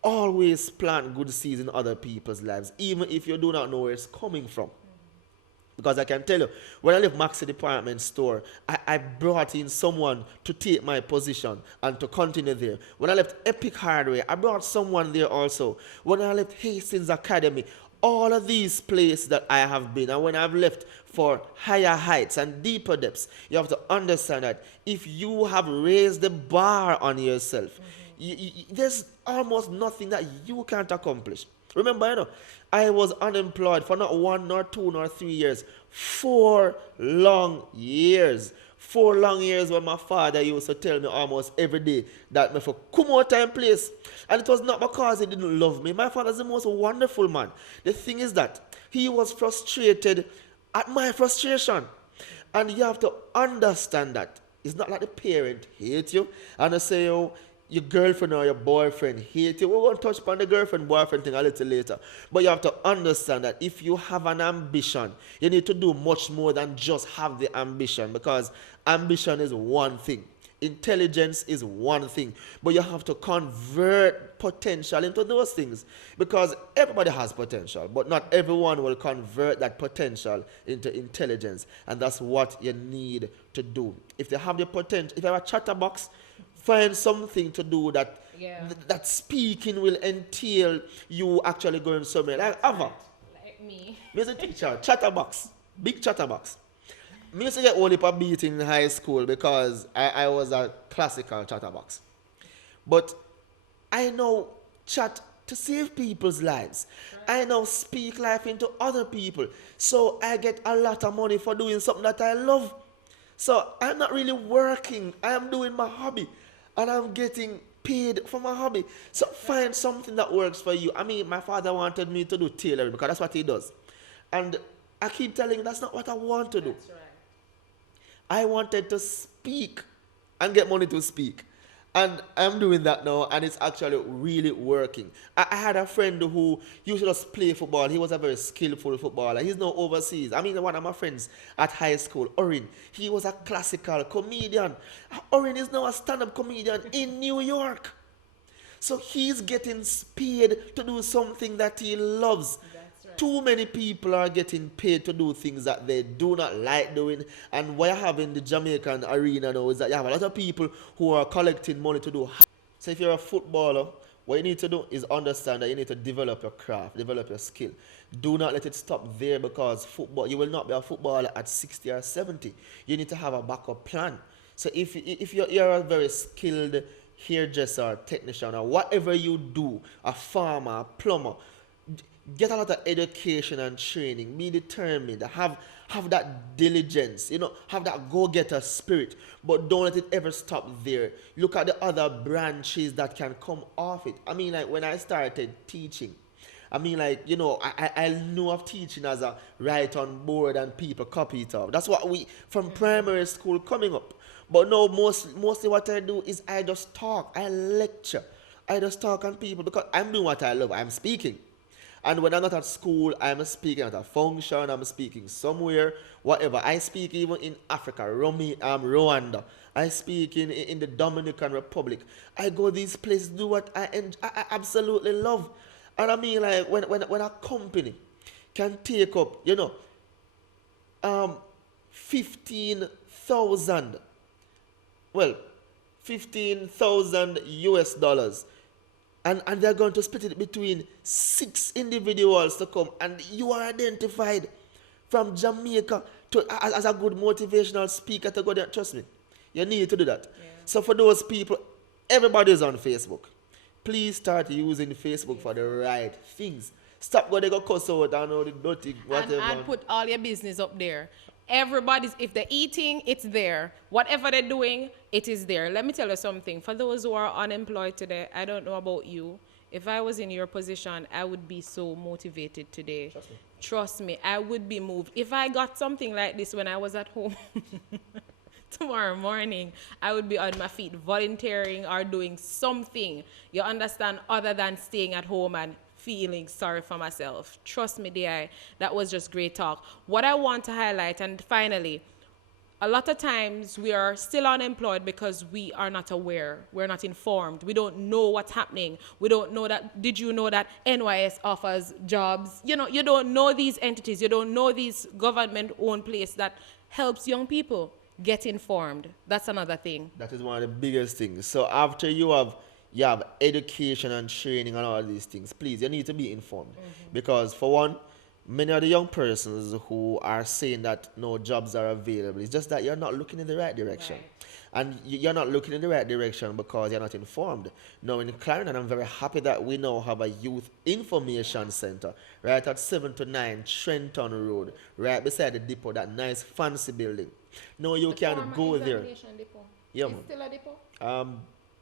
Always plant good seeds in other people's lives, even if you do not know where it's coming from. Because I can tell you, when I left Maxi Department Store, I brought in someone to take my position and to continue there. When I left Epic Hardware, I brought someone there also. When I left Hastings Academy, all of these places that I have been, and when I've left for higher heights and deeper depths, you have to understand that if you have raised the bar on yourself, there's almost nothing that you can't accomplish. Remember, I was unemployed for not 1 nor 2 nor 3 years, 4 long years. 4 long years when my father used to tell me almost every day that me for come out time place. And it was not because he didn't love me. My father's the most wonderful man. The thing is that he was frustrated at my frustration. And you have to understand that. It's not like the parent hate you and they say, oh, your girlfriend or your boyfriend hate you. We won't touch upon the girlfriend-boyfriend thing a little later. But you have to understand that if you have an ambition, you need to do much more than just have the ambition, because ambition is one thing. Intelligence is one thing. But you have to convert potential into those things, because everybody has potential, but not everyone will convert that potential into intelligence. And that's what you need to do. If you have the potential, if you have a chatterbox, find something to do that that speaking will entail you actually going somewhere. Like Ava. Like me. Me as a teacher, chatterbox. Big chatterbox. Me used to get only a beat in high school because I was a classical chatterbox. But I know chat to save people's lives. I now speak life into other people. So I get a lot of money for doing something that I love. So I'm not really working. I am doing my hobby. And I'm getting paid for my hobby. So find something that works for you. I mean, my father wanted me to do tailoring because that's what he does. And I keep telling him that's not what I want to do. That's right. I wanted to speak and get money to speak. And I'm doing that now, and it's actually really working. I had a friend who used to just play football. He was a very skillful footballer. He's now overseas. I mean, one of my friends at high school, Orin, he was a classical comedian. Orin is now a stand-up comedian in New York. So he's getting paid to do something that he loves. Too many people are getting paid to do things that they do not like doing. And what you have in the Jamaican arena now is that you have a lot of people who are collecting money to do. So if you're a footballer, what you need to do is understand that you need to develop your craft, develop your skill. Do not let it stop there, because football, you will not be a footballer at 60 or 70. You need to have a backup plan. So if you're a very skilled hairdresser, technician, or whatever you do, a farmer, a plumber, get a lot of education and training. Be determined. Have that diligence. Have that go-getter spirit. But don't let it ever stop there. Look at the other branches that can come off it. I mean, like when I started teaching, I mean, like, I knew of teaching as a write on board and people copy it up. That's what we, from primary school coming up. But no, mostly what I do is I just talk. I lecture. I just talk on people because I'm doing what I love. I'm speaking. And when I'm not at school, I'm speaking at a function, I'm speaking somewhere, whatever. I speak even in Africa, Rwanda. I speak in the Dominican Republic. I go these places, do what I absolutely love. And I mean, like, when a company can take up, 15,000 US dollars. And they're going to split it between 6 individuals to come. And you are identified from Jamaica as a good motivational speaker to go there. Trust me, you need to do that. Yeah. So for those people, everybody is on Facebook. please start using Facebook for the right things. Stop going to go cuss out and all the dirty whatever. And put all your business up there. Everybody's, if they're eating, it's there. Whatever they're doing, it is there. Let me tell you something. For those who are unemployed today, I don't know about you. If I was in your position, I would be so motivated today. Trust me, I would be moved. If I got something like this when I was at home tomorrow morning, I would be on my feet volunteering or doing something, you understand, other than staying at home and feeling sorry for myself. Trust me, DI, that was just great talk. What I want to highlight, and finally, a lot of times we are still unemployed because we are not aware. We're not informed. We don't know what's happening. We don't know that. Did you know that NYS offers jobs? You know, you don't know these entities. You don't know these government-owned places that helps young people get informed. That's another thing. That is one of the biggest things. So after you have education and training and all these things, please, you need to be informed. Because for one, many of the young persons who are saying that no jobs are available, it's just that you're not looking in the right direction. Right. And you're not looking in the right direction because you're not informed. Now in Clarendon, I'm very happy that we now have a youth information center right at 7 to 9 Trenton Road, right beside the depot, that nice fancy building. Now you can go there. Yeah, man. Still a depot?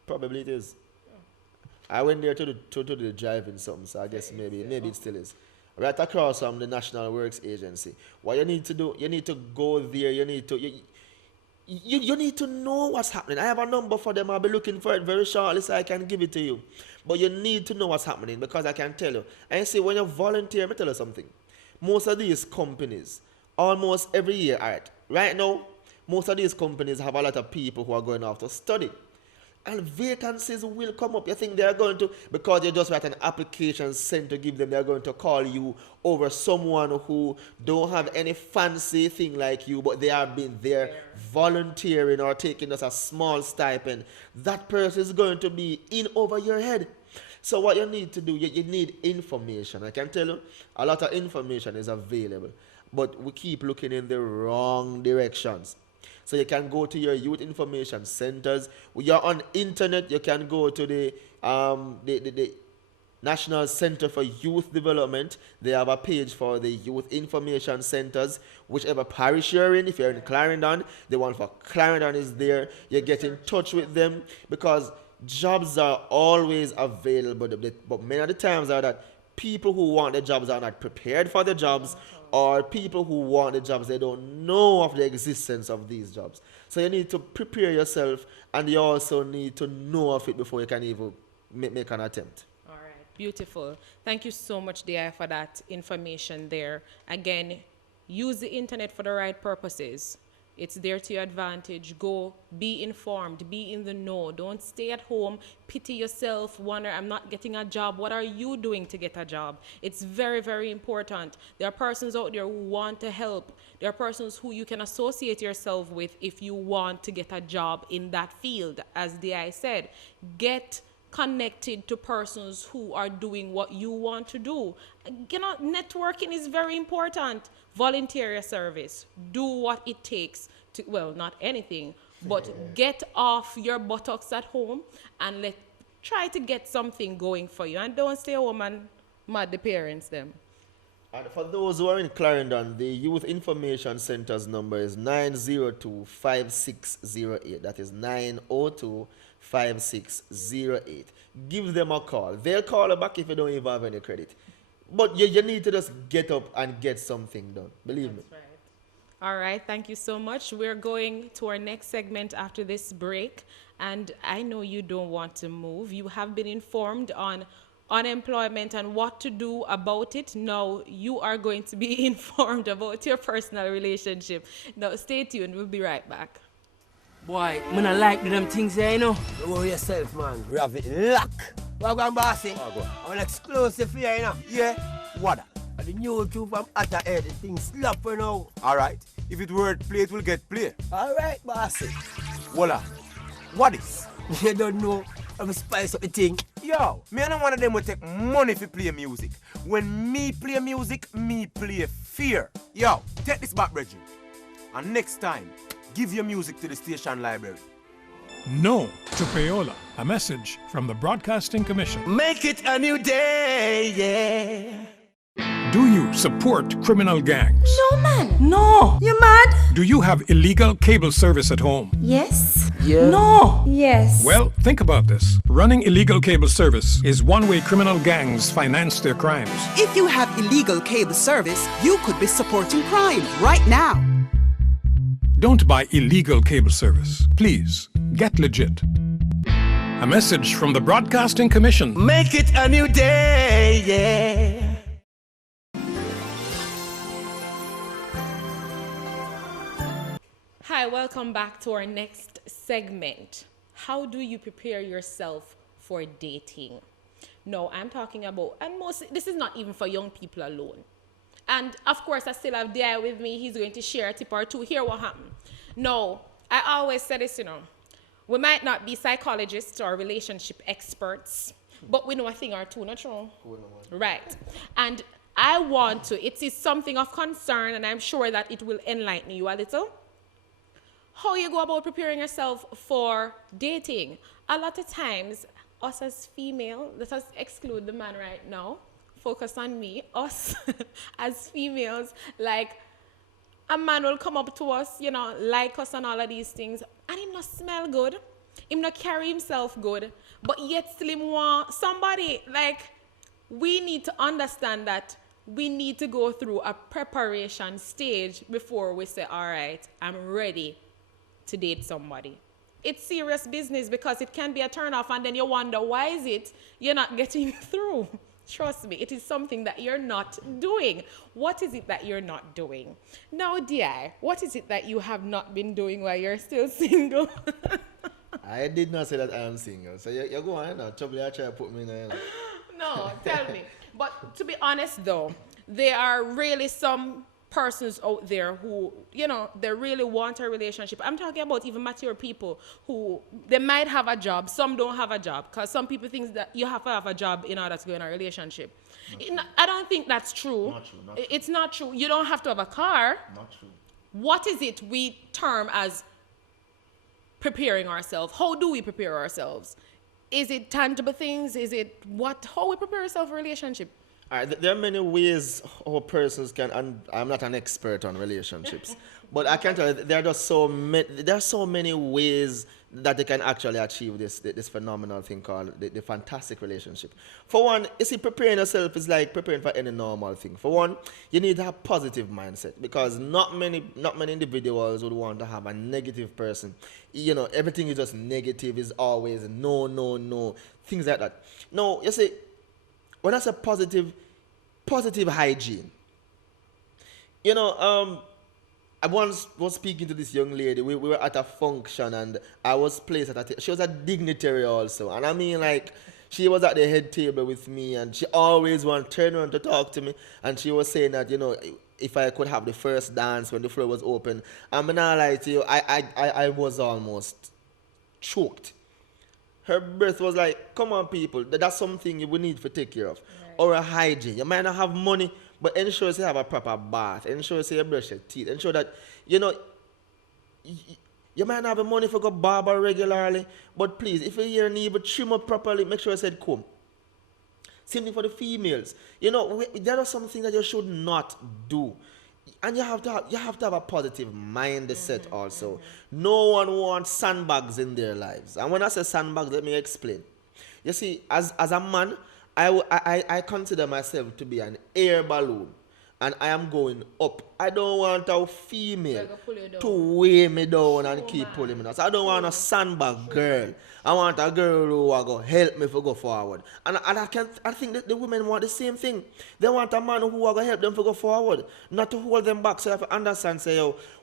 Probably it is. I went there to the drive-in something, so I guess maybe it still is. Right across from the National Works Agency. What you need to do, you need to go there, you need to know what's happening. I have a number for them, I'll be looking for it very shortly so I can give it to you. But you need to know what's happening because I can tell you. And see, when you volunteer, let me tell you something. Most of these companies, almost every year, right now, most of these companies have a lot of people who are going off to study. And vacancies will come up. You think they're going to, because you just write an application sent to give them, they're going to call you over someone who don't have any fancy thing like you, but they have been there volunteering or taking just a small stipend. That person is going to be in over your head. So what you need to do, you need information. I can tell you, a lot of information is available, but we keep looking in the wrong directions. So you can go to your youth information centers. When you're on internet, you can go to the National Center for Youth Development. They have a page for the youth information centers. Whichever parish you're in, if you're in Clarendon, the one for Clarendon is there. You get in touch with them because jobs are always available. But many of the times are that people who want the jobs are not prepared for the jobs, or people who want the jobs, they don't know of the existence of these jobs. So you need to prepare yourself, and you also need to know of it before you can even make an attempt. All right, beautiful. Thank you so much, DI, for that information there. Again, use the internet for the right purposes. It's there to your advantage. Go, be informed, be in the know. Don't stay at home, pity yourself, wonder, I'm not getting a job. What are you doing to get a job? It's very, very important. There are persons out there who want to help. There are persons who you can associate yourself with if you want to get a job in that field. As DI said, get connected to persons who are doing what you want to do. You know, networking is very important. Volunteer your service. Do what it takes to, well, not anything, but get off your buttocks at home and try to get something going for you. And don't stay home and mad the parents them. And for those who are in Clarendon, the Youth Information Center's number is 902-5608. That is 902-5608. Give them a call. They'll call you back if you don't even have any credit. But you need to just get up and get something done. Believe me. Right. All right. Thank you so much. We're going to our next segment after this break. And I know you don't want to move. You have been informed on unemployment and what to do about it. Now you are going to be informed about your personal relationship. Now stay tuned. We'll be right back. Boy, I don't like them things there, you know. You worry yourself, man. We have it lock. What going bossy? I'm exclusive here, you know. Yeah? What? The new tune from Atta Air, the thing slap for now. Alright. If it word play, it will get play. Alright, bossy. Voila. What is? You don't know. I'm spice up the thing. Yo, me and one of them will take money if play music. When me play music, me play fear. Yo, take this back, Reggie. And next time, give your music to the station library. No to payola. A message from the Broadcasting Commission. Make it a new day, yeah. Do you support criminal gangs? No, man. No. You mad? Do you have illegal cable service at home? Yes. Yeah. No. Yes. Well, think about this. Running illegal cable service is one way criminal gangs finance their crimes. If you have illegal cable service, you could be supporting crime right now. Don't buy illegal cable service. Please, get legit. A message from the Broadcasting Commission. Make it a new day, yeah. Hi, welcome back to our next segment. How do you prepare yourself for dating? No, I'm talking about, and this is not even for young people alone. And of course, I still have Blair with me. He's going to share a tip or two. Hear what happened. No, I always say this, we might not be psychologists or relationship experts, but we know a thing or two, not true? Right. And I want to, it is something of concern, and I'm sure that it will enlighten you a little. How you go about preparing yourself for dating. A lot of times, us as female, let us exclude the man right now, focus on me, us as females, like a man will come up to us, like us and all of these things, and him not smell good, him not carry himself good, but yet still him want somebody. Like, we need to understand that we need to go through a preparation stage before we say, all right, I'm ready to date somebody. It's serious business, because it can be a turn-off, and then you wonder, why is it you're not getting through? Trust me, it is something that you're not doing. What is it that you're not doing? Now, dear, what is it that you have not been doing while you're still single? I did not say that I am single. So you go on now. Trouble you try to put me in there. No, tell me. But to be honest, though, there are really some persons out there who, they really want a relationship. I'm talking about even mature people who, they might have a job, some don't have a job, because some people think that you have to have a job in order to go in a relationship. I don't think that's true. Not true. It's not true. You don't have to have a car. Not true. What is it we term as preparing ourselves? How do we prepare ourselves? Is it tangible things? Is it how we prepare ourselves for a relationship? All right, there are many ways how persons can, and I'm not an expert on relationships, but I can tell you there are so many ways that they can actually achieve this phenomenal thing called the fantastic relationship. For one, you see, preparing yourself is like preparing for any normal thing. For one, you need to have positive mindset, because not many individuals would want to have a negative person. Everything is just negative, is always no, things like that. No, you see, when I say positive hygiene, I once was speaking to this young lady. We were at a function, and I was placed at she was a dignitary also. And I mean, like, she was at the head table with me, and she always wanted to turn around to talk to me. And she was saying that, if I could have the first dance when the floor was open. I'm not lie to you, I was almost choked. Her breath was like, come on, people, that's something you will need to take care of. Right. Or a hygiene. You might not have money, but ensure you have a proper bath. Ensure you brush your teeth. Ensure that, you might not have the money for go barber regularly, but please, if you need to trim up properly, make sure you said comb. Same thing for the females. There are some things that you should not do. And you have to have a positive mindset also. No one wants sandbags in their lives. And when I say sandbags, let me explain. You see, as a man, I consider myself to be an air balloon. And I am going up. I don't want a female to weigh me down and keep pulling me down. So I don't want a sandbag girl. I want a girl who will go help me to go forward. And I think that the women want the same thing. They want a man who will go help them to go forward, not to hold them back. So you have to understand,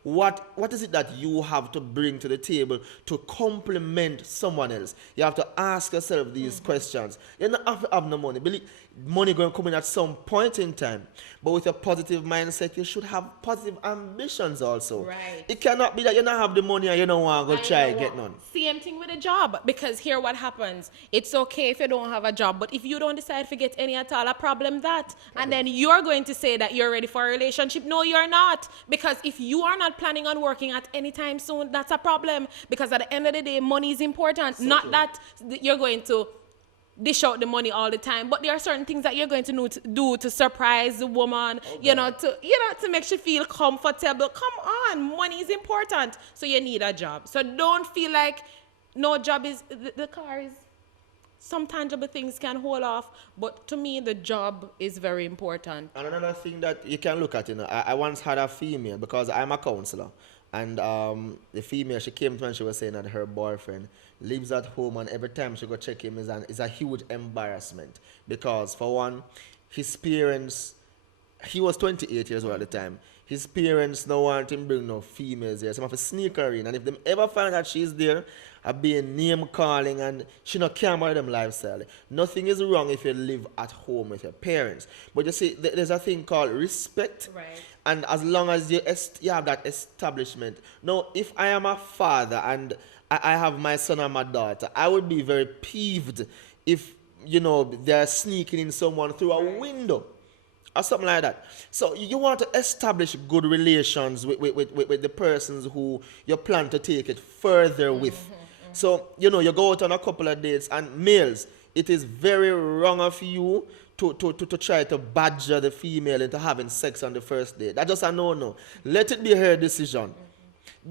what is it that you have to bring to the table to complement someone else? You have to ask yourself these questions. You don't have to have no money. money going to come in at some point in time. But with a positive mindset, you should have positive ambitions also. Right. It cannot be that you don't have the money and you don't want to go try and get none. Same thing with a job, because here what happens. It's okay if you don't have a job, but if you don't decide to get any at all, a problem that. And then you're going to say that you're ready for a relationship. No, you're not. Because if you are not planning on working at any time soon, that's a problem. Because at the end of the day, money is important. So not that you're going to dish out the money all the time, but there are certain things that you're going to do to surprise the woman, to make she feel comfortable. Come on, money is important, so you need a job. So don't feel like no job is the car is. Some tangible things can hold off, but to me, the job is very important. And another thing that you can look at, I once had a female, because I'm a counselor, and the female, she came to me and she was saying that her boyfriend lives at home, and every time she go check him is a huge embarrassment, because for one, his parents, he was 28 years old at the time. His parents don't want him bring no females there. Some have to sneak her in, and if they ever find that she's there, I'll be name calling, and she not carry them lifestyle. Nothing is wrong if you live at home with your parents, but you see, there's a thing called respect. Right. And as long as you have that establishment. Now, if I am a father and I have my son and my daughter, I would be very peeved if, they're sneaking in someone through a window or something like that. So you want to establish good relations with the persons who you plan to take it further with. So, you go out on a couple of dates, and males, it is very wrong of you to try to badger the female into having sex on the first date. That's just a no-no. Let it be her decision.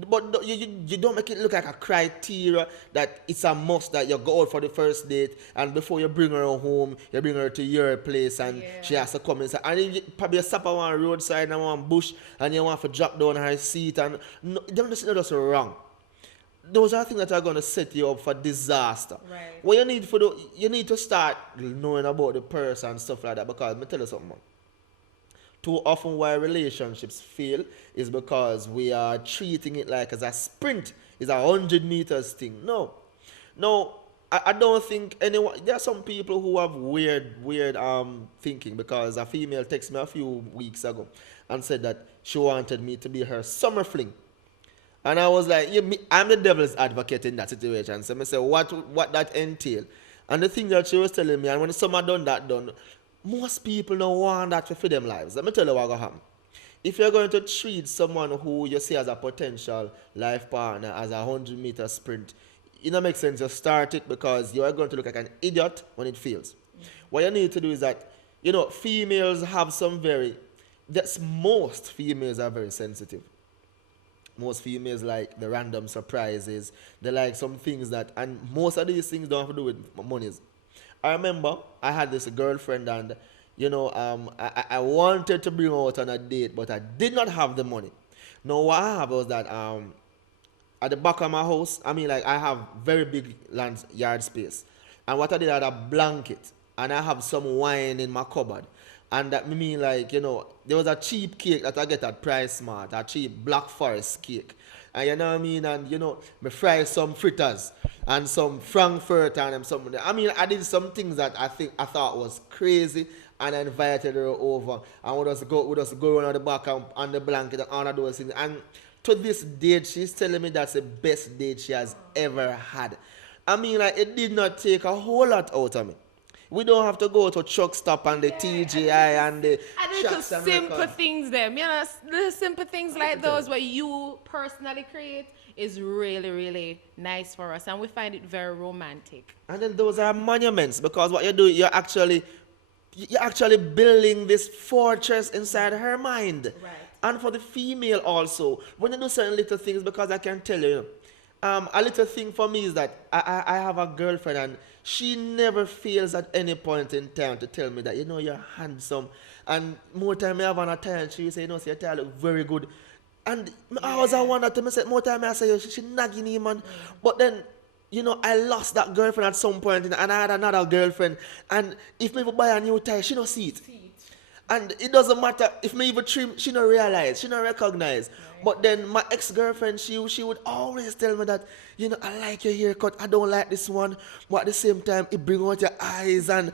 But you don't make it look like a criteria that it's a must that you go out for the first date, and before you bring her home, you bring her to your place, and she has to come inside. And you probably stop on one roadside and one bush, and you want to drop down her seat, and that's wrong. Those are things that are going to set you up for disaster. Right. What you need to start knowing about the person and stuff like that, because let me tell you something, man. Too often why relationships fail is because we are treating it like as a sprint. It's a 100 meters thing. No, I don't think anyone. There are some people who have weird thinking, because a female texted me a few weeks ago and said that she wanted me to be her summer fling. And I was like, I'm the devil's advocate in that situation. So I said, what that entail? And the thing that she was telling me, and when the summer done, most people don't want that for them lives. Let me tell you what's going to happen. If you're going to treat someone who you see as a potential life partner as a 100-meter sprint, it don't make sense to start it, because you are going to look like an idiot when it fails. What you need to do is that, females have most females are very sensitive. Most females like the random surprises. They like some things and most of these things don't have to do with monies. I remember I had this girlfriend, and I wanted to bring her out on a date, but I did not have the money. Now what happened was that at the back of my house, I have very big yard space, and what I did, I had a blanket, and I have some wine in my cupboard. And that mean there was a cheap cake that I get at Price Smart, a cheap Black Forest cake. And you know what I mean? And me fry some fritters and some Frankfurt and them something. I did some things that I thought was crazy, and I invited her over, and we just go around the back on the blanket and all of those things. And to this date, she's telling me that's the best date she has ever had. It did not take a whole lot out of me. We don't have to go to truck stop and the TGI and the little simple things them. The simple things like those what you personally create is really, really nice for us, and we find it very romantic. And then those are monuments, because what you do, you're actually building this fortress inside her mind. Right. And for the female also, when you do certain little things, because I can tell you, a little thing for me is that I have a girlfriend, and she never fails at any point in time to tell me that, you're handsome. And more time I have on a time, she say, so your tie look very good. And I was wonder to myself, more time I say, she nagging me, man. But then, I lost that girlfriend at some point, and I had another girlfriend. And if me even buy a new tie, she don't see it. And it doesn't matter if me even trim, she don't realize, she don't recognize. But then my ex-girlfriend, she would always tell me that, I like your haircut, I don't like this one. But at the same time, it brings out your eyes. And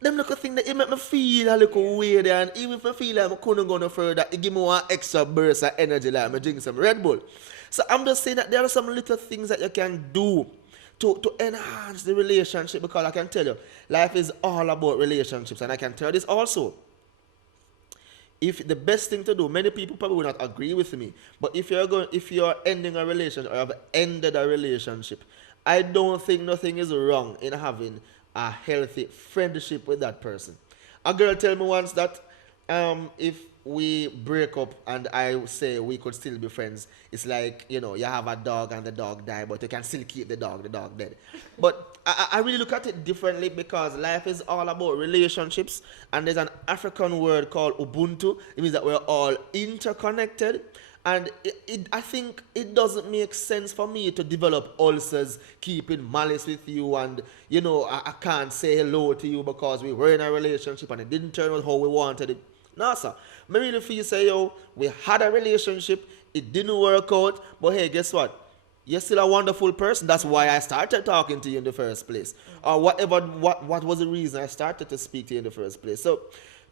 them little thing that it make me feel a little weird, and even if I feel like I couldn't go no further, it give me one extra burst of energy like I drink some Red Bull. So I'm just saying that there are some little things that you can do to enhance the relationship, because I can tell you, life is all about relationships, and I can tell you this also. If the best thing to do, many people probably will not agree with me, but if you're ending a relationship or have ended a relationship, I don't think nothing is wrong in having a healthy friendship with that person. A girl told me once that if we break up and I say we could still be friends, it's like, you have a dog and the dog died, but you can still keep the dog dead. But I really look at it differently, because life is all about relationships, and there's an African word called Ubuntu. It means that we're all interconnected. And I think it doesn't make sense for me to develop ulcers, keeping malice with you, and, I can't say hello to you because we were in a relationship and it didn't turn out how we wanted it. No, sir. I really feel say, we had a relationship, it didn't work out, but hey, guess what? You're still a wonderful person. That's why I started talking to you in the first place. Or what was the reason I started to speak to you in the first place. So,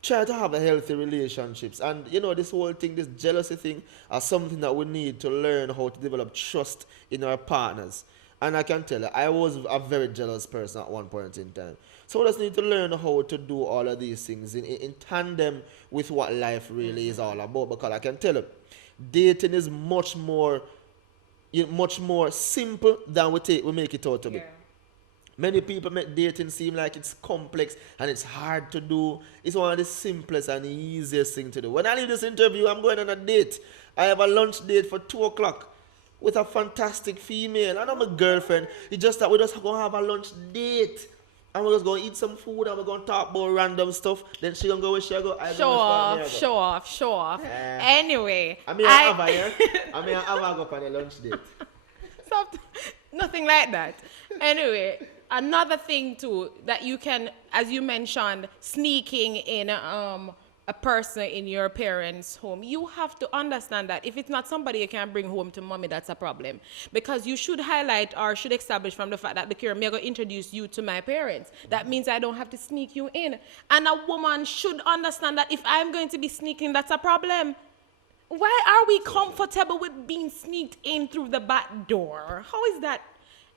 try to have a healthy relationships. And this whole thing, this jealousy thing, are something that we need to learn how to develop trust in our partners. And I can tell you, I was a very jealous person at one point in time. So we just need to learn how to do all of these things in tandem with what life really is all about. Because I can tell you, dating is much more simple than we make it out to be. Many people make dating seem like it's complex and it's hard to do. It's one of the simplest and easiest thing to do. When I leave this interview, I'm going on a date. I have a lunch date for 2 o'clock with a fantastic female. And I'm a girlfriend. It's just that we're just going to have a lunch date. And we're just going to eat some food and we're going to talk about random stuff. Then she going to go where she go. Show off. Anyway. I mean, I have go for the lunch date. Nothing like that. Anyway. Another thing too that you can, as you mentioned, sneaking in a person in your parents' home, you have to understand that if it's not somebody you can bring home to mommy, that's a problem. Because you should highlight or should establish from the fact that, I'm going to introduce you to my parents. That means I don't have to sneak you in. And a woman should understand that if I'm going to be sneaking, that's a problem. Why are we comfortable with being sneaked in through the back door? How is that?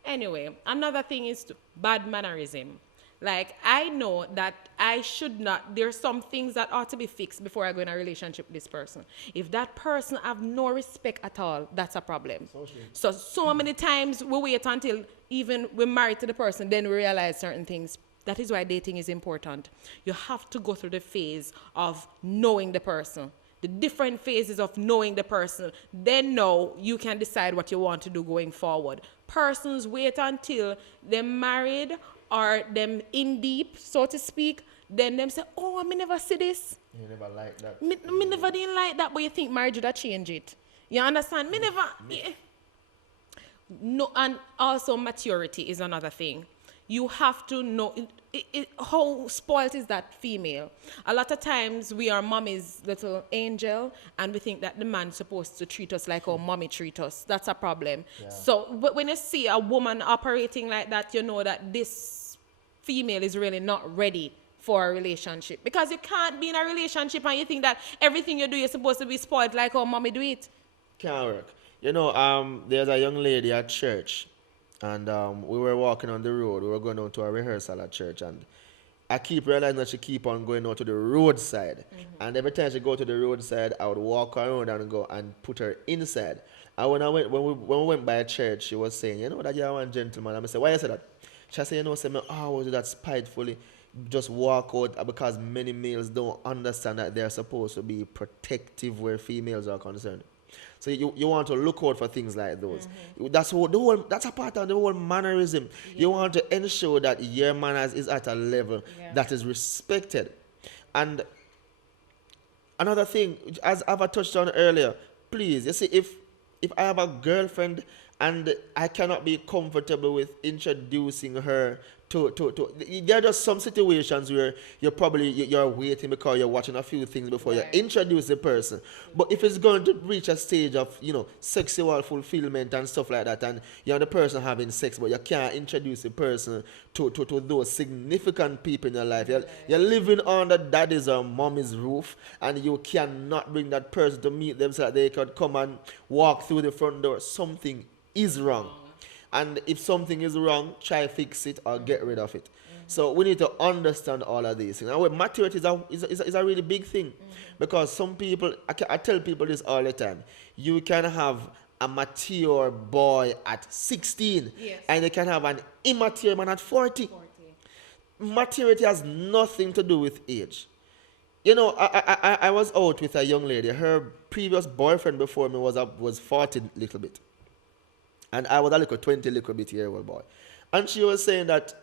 Anyway, another thing is bad mannerism. Like, I know that I should not, there's some things that ought to be fixed before I go in a relationship with this person. If that person have no respect at all, that's a problem. So many times we wait until even we're married to the person, then we realize certain things. That is why dating is important. You have to go through the phase of knowing the person. The different phases of knowing the person. Then now you can decide what you want to do going forward. Persons wait until they're married or them in deep, so to speak. Then them say, oh, I never see this. You never like that. Me never didn't like that, but you think marriage would have changed it. You understand? Me never. Yeah. No, and also maturity is another thing. You have to know how spoiled is that female. A lot of times we are mommy's little angel and we think that the man's supposed to treat us like our mommy treat us. That's a problem. Yeah. So when you see a woman operating like that, you know that this female is really not ready for a relationship. Because you can't be in a relationship and you think that everything you do you're supposed to be spoiled like our mommy do it. Can't work. There's a young lady at church. And we were walking on the road. We were going out to a rehearsal at church. And I keep realizing that she keep on going out to the roadside. Mm-hmm. And every time she go to the roadside, I would walk around and go and put her inside. And when we went by a church, she was saying, that you're one gentleman. And I said, why you say that? She said, I always do that spitefully. Just walk out because many males don't understand that they're supposed to be protective where females are concerned. So you want to look out for things like those. Mm-hmm. That's a part of the whole mannerism. Yeah. You want to ensure that your manners is at a level that is respected. And another thing, as Ava touched on earlier, please, you see, if I have a girlfriend and I cannot be comfortable with introducing her there are just some situations where you're waiting because you're watching a few things before you introduce the person. But if it's going to reach a stage of sexual fulfillment and stuff like that, and you're the person having sex, but you can't introduce the person to those significant people in your life, you're living under daddy's or mommy's roof, and you cannot bring that person to meet them so that they could come and walk through the front door. Something is wrong. And if something is wrong, try fix it or get rid of it. So we need to understand all of these things. And maturity is a really big thing. Because some people, I tell people this all the time, you can have a mature boy at 16, and you can have an immature man at 40. Maturity has nothing to do with age. I was out with a young lady. Her previous boyfriend before me was 40 little bit. And I was a little 20 little bit year old boy. And she was saying that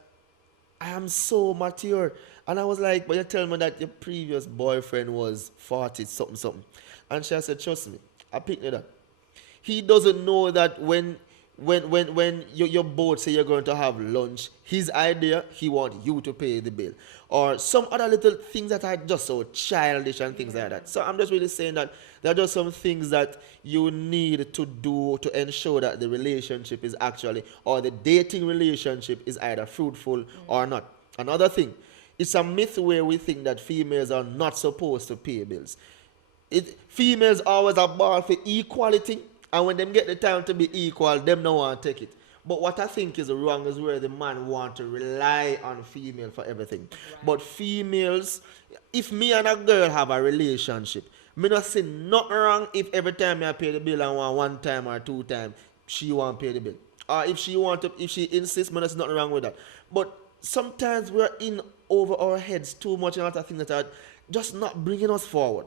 I am so mature. And I was like, but you tell me that your previous boyfriend was 40 something. And she said, trust me, I picked it up. He doesn't know that when you both say you're going to have lunch, his idea, he wants you to pay the bill. Or some other little things that are just so childish and things like that. So I'm just really saying that there are just some things that you need to do to ensure that the relationship is actually, or the dating relationship is either fruitful or not. Another thing, it's a myth where we think that females are not supposed to pay bills. Females always are born for equality, and when them get the time to be equal, them no want to take it. But what I think is wrong is where the man want to rely on female for everything. Right. But females, if me and a girl have a relationship, me not say nothing wrong if every time I pay the bill and want 1 time or 2 times, she want to pay the bill. Or if she insists, me not say nothing wrong with that. But sometimes we're in over our heads too much and a lot of things that are just not bringing us forward.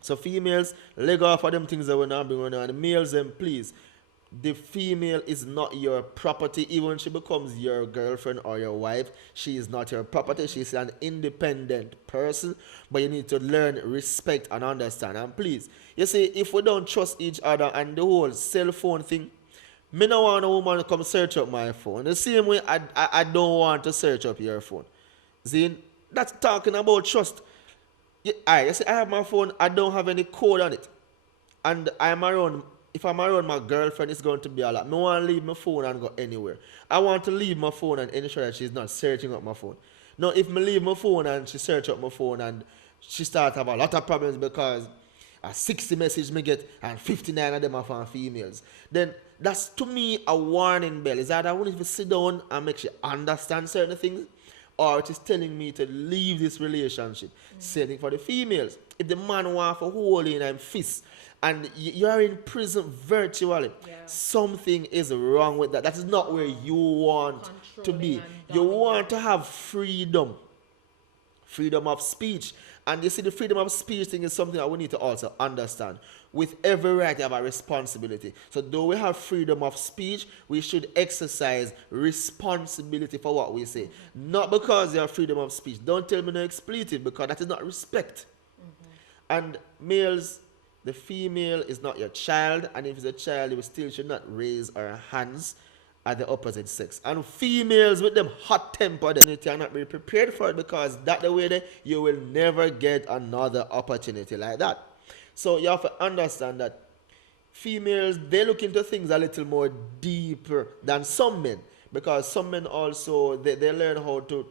So females, leg off of them things that we're not bringing on. The males, then please, the female is not your property. Even when she becomes your girlfriend or your wife, she is not your property. She's an independent person. But you need to learn, respect, and understand. And please, you see, if we don't trust each other and the whole cell phone thing, me don't want a woman to come search up my phone. The same way I don't want to search up your phone. See, that's talking about trust. You see, I have my phone, I don't have any code on it. And if I'm around my girlfriend, it's going to be a lot. I want to leave my phone and go anywhere. I want to leave my phone and ensure that she's not searching up my phone. Now, if I leave my phone and she search up my phone and she starts to have a lot of problems because 60 messages me get and 59 of them are from females, then that's to me a warning bell. Is that I want to sit down and make sure understand certain things, or it is telling me to leave this relationship. Same thing for the females. If the man wants to hold in and fist and you are in prison virtually, something is wrong with that. That is not where you want to be. You want to have freedom. Freedom of speech. And you see, the freedom of speech thing is something that we need to also understand. With every right, you have a responsibility. So though we have freedom of speech, we should exercise responsibility for what we say. Not because you have freedom of speech. Don't tell me no expletive, because that is not respect. And males, the female is not your child, and if it's a child, you still should not raise our hands at the opposite sex. And females with them hot temper, they are not really prepared for it, because that the way that you will never get another opportunity like that. So you have to understand that females, they look into things a little more deeper than some men, because some men also, they learn how to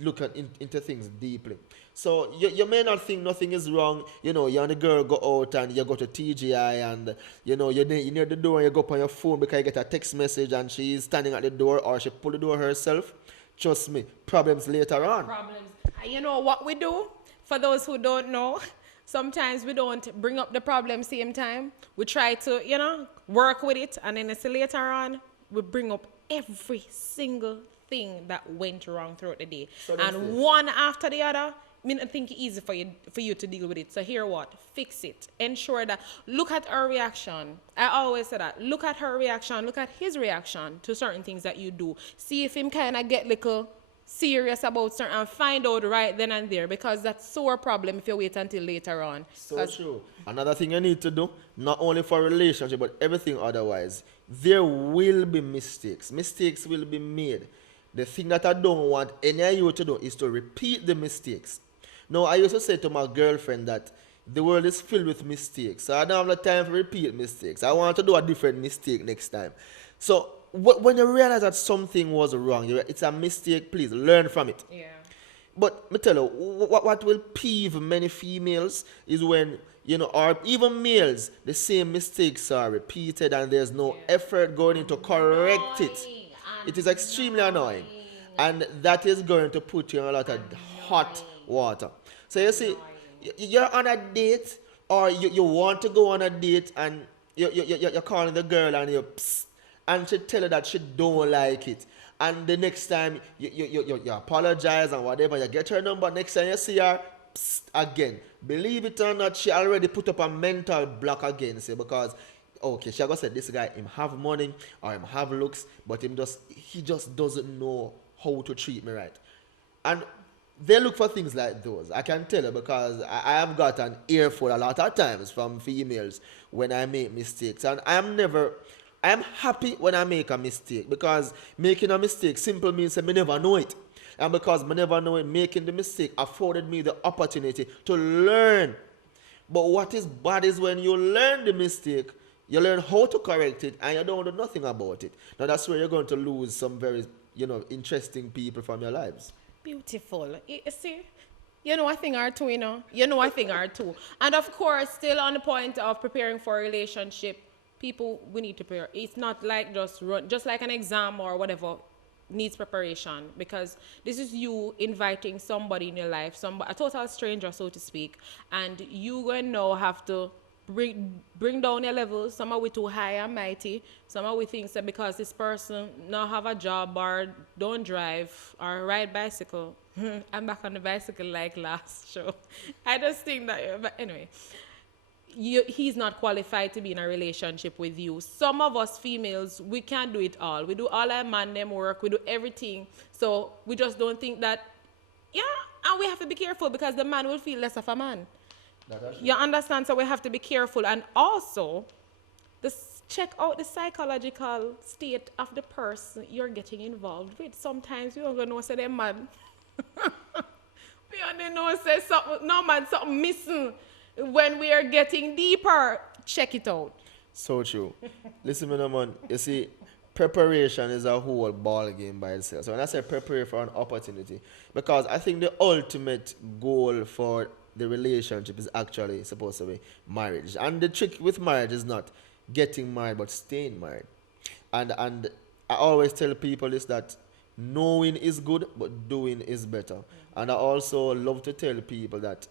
look into things deeply. So you may not think nothing is wrong. You know, you and the girl go out and you go to TGI and, you know, you're near the door and you go up on your phone because you get a text message and she's standing at the door, or she pull the door herself. Trust me, problems later on. Problems. You know what we do? For those who don't know, sometimes we don't bring up the problem same time. We try to, you know, work with it, and then later on, we bring up every single thing that went wrong throughout the day. So and one after the other, I don't think it's easy for you to deal with it. So here what? Fix it. Ensure that, look at her reaction. I always say that. Look at her reaction. Look at his reaction to certain things that you do. See if him kind of get little serious about certain, and find out right then and there, because that's sore problem if you wait until later on. So true. Another thing you need to do, not only for relationship, but everything otherwise, there will be mistakes. Mistakes will be made. The thing that I don't want any of you to do is to repeat the mistakes. Now, I used to say to my girlfriend that the world is filled with mistakes. So I don't have the time to repeat mistakes. I want to do a different mistake next time. So when you realize that something was wrong, it's a mistake, please learn from it. Yeah. But me tell you, what will peeve many females is when, or even males, the same mistakes are repeated and there's no effort going in to correct it. It is extremely annoying. And that is going to put you in a lot of hot water. So you see, you're on a date, or you want to go on a date, and you're calling the girl and you psst, and she tell you that she don't like it. And the next time you apologize and whatever, you get her number, next time you see her, psst, again. Believe it or not, she already put up a mental block against you because, okay, she gonna say this guy, him have money or him have looks, but he just doesn't know how to treat me right. And they look for things like those. I can tell you because I have got an earful a lot of times from females when I make mistakes. And I am happy when I make a mistake, because making a mistake simple means that I never know it. And because I never know it, making the mistake afforded me the opportunity to learn. But what is bad is when you learn the mistake, you learn how to correct it, and you don't do nothing about it. Now that's where you're going to lose some very, interesting people from your lives. Beautiful. You see, you know a thing or two, You know a thing or two. And of course, still on the point of preparing for a relationship, people, we need to prepare. It's not like just like an exam or whatever needs preparation, because this is you inviting somebody in your life, a total stranger, so to speak, and you going to now have to bring down your levels. Some are we too high and mighty. Some are we think that because this person now have a job or don't drive or ride bicycle. I'm back on the bicycle like last show. I just think that, but anyway, he's not qualified to be in a relationship with you. Some of us females, we can't do it all. We do all our man them work. We do everything. So we just don't think that, and we have to be careful because the man will feel less of a man. You understand? So we have to be careful. And also, check out the psychological state of the person you're getting involved with. Sometimes we don't going to know, say, they're man. We only know, say, something missing. When we are getting deeper, check it out. So true. Listen, man, you see, preparation is a whole ball game by itself. So when I say prepare for an opportunity, because I think the ultimate goal for the relationship is actually supposed to be marriage. And the trick with marriage is not getting married, but staying married. And I always tell people this, that knowing is good, but doing is better. And I also love to tell people that,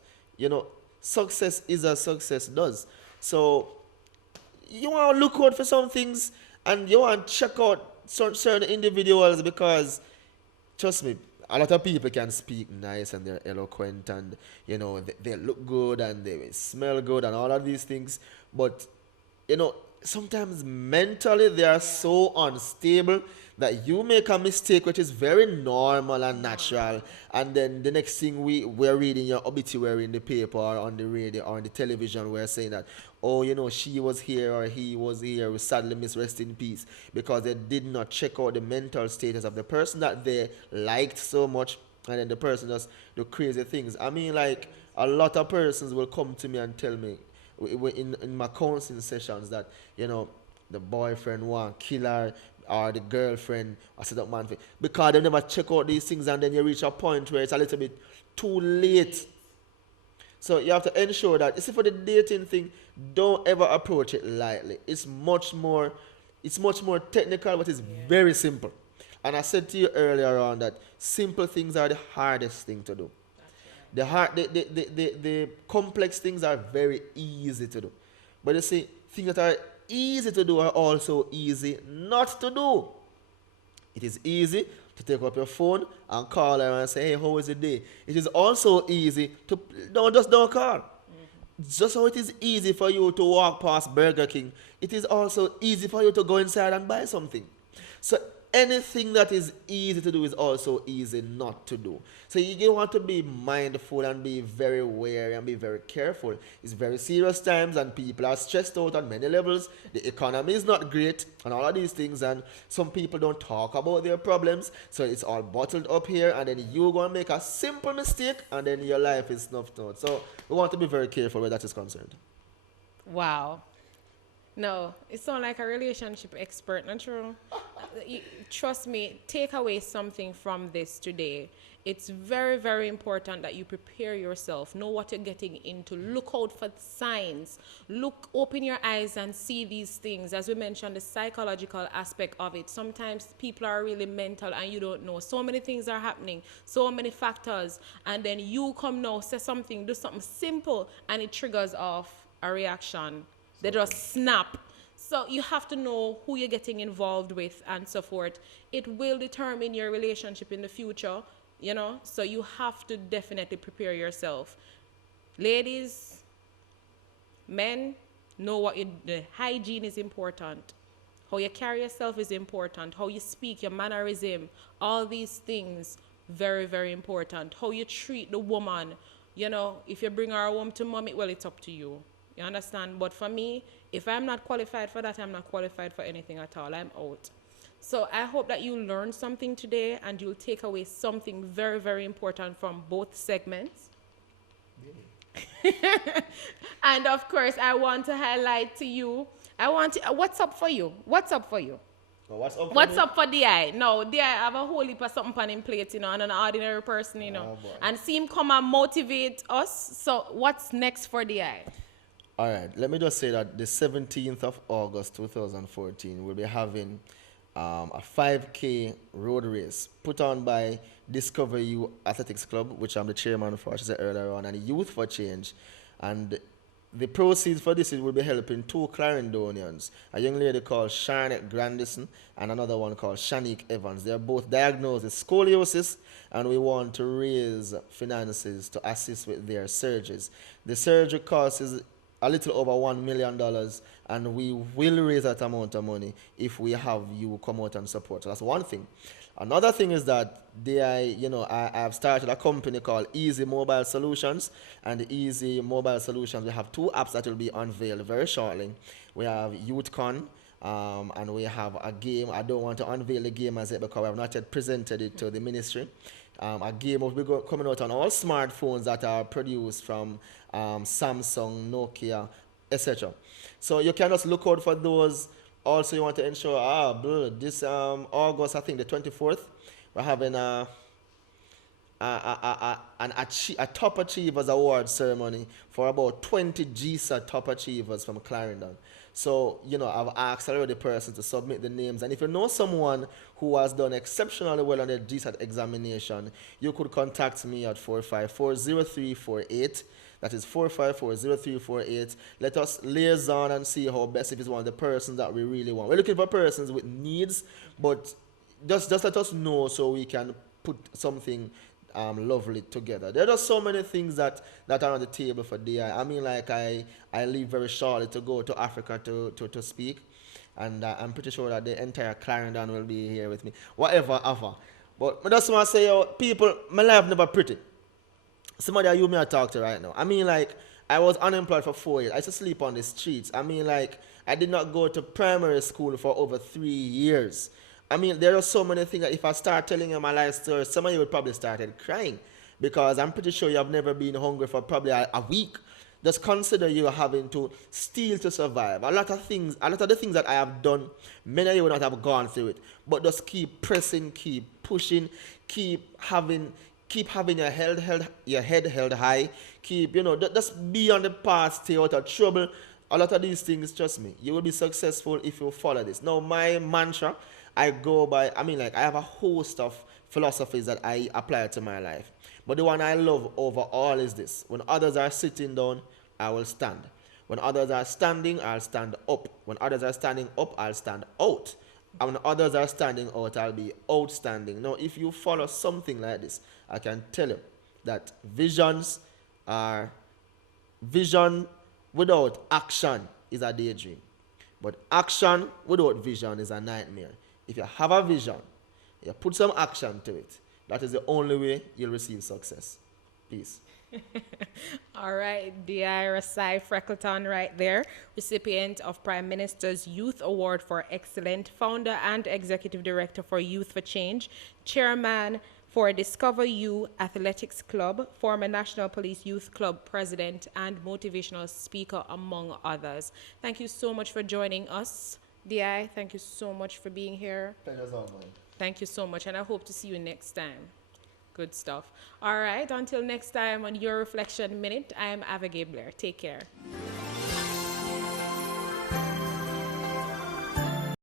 success is as success does. So you want to look out for some things, and you want to check out certain individuals, because trust me, a lot of people can speak nice and they're eloquent and they look good and they smell good and all of these things, but sometimes mentally they are so unstable that you make a mistake, which is very normal and natural, and then the next thing we're reading your obituary in the paper or on the radio or on the television, we're saying that, she was here or he was here, we sadly miss, rest in peace, because they did not check out the mental status of the person that they liked so much, and then the person does the crazy things. I mean, like, a lot of persons will come to me and tell me in my counseling sessions that, the boyfriend want kill her, or the girlfriend or set up man, because they never check out these things, and then you reach a point where it's a little bit too late. So you have to ensure that, you see, for the dating thing, don't ever approach it lightly. It's much more technical, but it's very simple. And I said to you earlier on that simple things are the hardest thing to do. The complex things are very easy to do. But you see, things that are easy to do are also easy not to do. It is easy to take up your phone and call her and say, hey, how was the day? It is also easy to don't call. Just how it is easy for you to walk past Burger King, it is also easy for you to go inside and buy something. So anything that is easy to do is also easy not to do. So you want to be mindful and be very wary and be very careful. It's very serious times and people are stressed out on many levels. The economy is not great and all of these things, and some people don't talk about their problems. So it's all bottled up here, and then you're going to make a simple mistake and then your life is snuffed out. So we want to be very careful where that is concerned. Wow. No, it sounds like a relationship expert, not true? Trust me, take away something from this today. It's very, very important that you prepare yourself, know what you're getting into, look out for signs, open your eyes and see these things. As we mentioned, the psychological aspect of it. Sometimes people are really mental and you don't know. So many things are happening, so many factors, and then you come now, say something, do something simple, and it triggers off a reaction. They just snap. So you have to know who you're getting involved with and so forth. It will determine your relationship in the future, you know, so you have to definitely prepare yourself. Ladies, men, know what the hygiene is important. How you carry yourself is important. How you speak, your mannerism, all these things, very, very important. How you treat the woman, you know, if you bring her home to mommy, well, it's up to you. You understand? But for me, if I'm not qualified for that, I'm not qualified for anything at all. I'm out. So I hope that you learned something today and you'll take away something very, very important from both segments. And of course, I want to highlight to you, what's up for you? What's up for you? Well, what's up for DI? No, DI have a whole heap of something on him plate, you know, and an ordinary person, you know. And see him come and motivate us. So what's next for DI? All right, let me just say that the 17th of August 2014, we'll be having a 5K road race put on by Discover You Athletics Club, which I'm the chairman for, as I said earlier on, and Youth for Change. And the proceeds for this will be helping two Clarendonians, a young lady called Charlotte Grandison and another one called Shanique Evans. They're both diagnosed with scoliosis, and we want to raise finances to assist with their surgeries. The surgery cost is a little over $1 million, and we will raise that amount of money if we have you come out and support. So that's one thing. Another thing is that I have started a company called Easy Mobile Solutions, and the Easy Mobile Solutions, we have two apps that will be unveiled very shortly. We have YouthCon, and we have a game. I don't want to unveil the game as yet because we have not yet presented it to the ministry. A game will be coming out on all smartphones that are produced from Samsung, Nokia, etc. So you can just look out for those. Also, you want to ensure, this August, I think the 24th, we're having a Top Achievers Award ceremony for about 20 GSA Top Achievers from Clarendon. So, I've asked already the person to submit the names. And if you know someone who has done exceptionally well on their GSAT examination, you could contact me at 454-0348. That is 454-0348. Let us liaison and see how best if it's one of the persons that we really want. We're looking for persons with needs, but just let us know so we can put something lovely together. There are just so many things that are on the table for DI. I mean, like I leave very shortly to go to Africa to speak, and I'm pretty sure that the entire Clarendon will be here with me. Whatever. But I just want to say, people, my life never pretty. Somebody you may talk to right now. I mean, like, I was unemployed for 4 years. I used to sleep on the streets. I mean, like, I did not go to primary school for over 3 years. I mean, there are so many things that if I start telling you my life story, some of you would probably start crying, because I'm pretty sure you have never been hungry for probably a week. Just consider you having to steal to survive. A lot of the things that I have done, many of you would not have gone through it. But just keep pressing, keep pushing, keep having your head held high. Keep, just be on the path, stay out of trouble. A lot of these things, trust me, you will be successful if you follow this. Now, my mantra, I go by, I have a host of philosophies that I apply to my life. But the one I love over all is this: when others are sitting down, I will stand. When others are standing, I'll stand up. When others are standing up, I'll stand out. And when others are standing out, I'll be outstanding. Now, if you follow something like this, I can tell you that vision without action is a daydream. But action without vision is a nightmare. if you have a vision, you put some action to it, that is the only way you'll receive success. Peace. All right, D.I. Rasai Freckleton right there, recipient of Prime Minister's Youth Award for Excellent, founder and executive director for Youth for Change, chairman for Discover You Athletics Club, former National Police Youth Club president, and motivational speaker, among others. Thank you so much for joining us. D.I., thank you so much for being here. Pleasure's all mine. Thank you so much, and I hope to see you next time. Good stuff. All right, until next time on Your Reflection Minute, I am Ava-Gay Blair. Take care.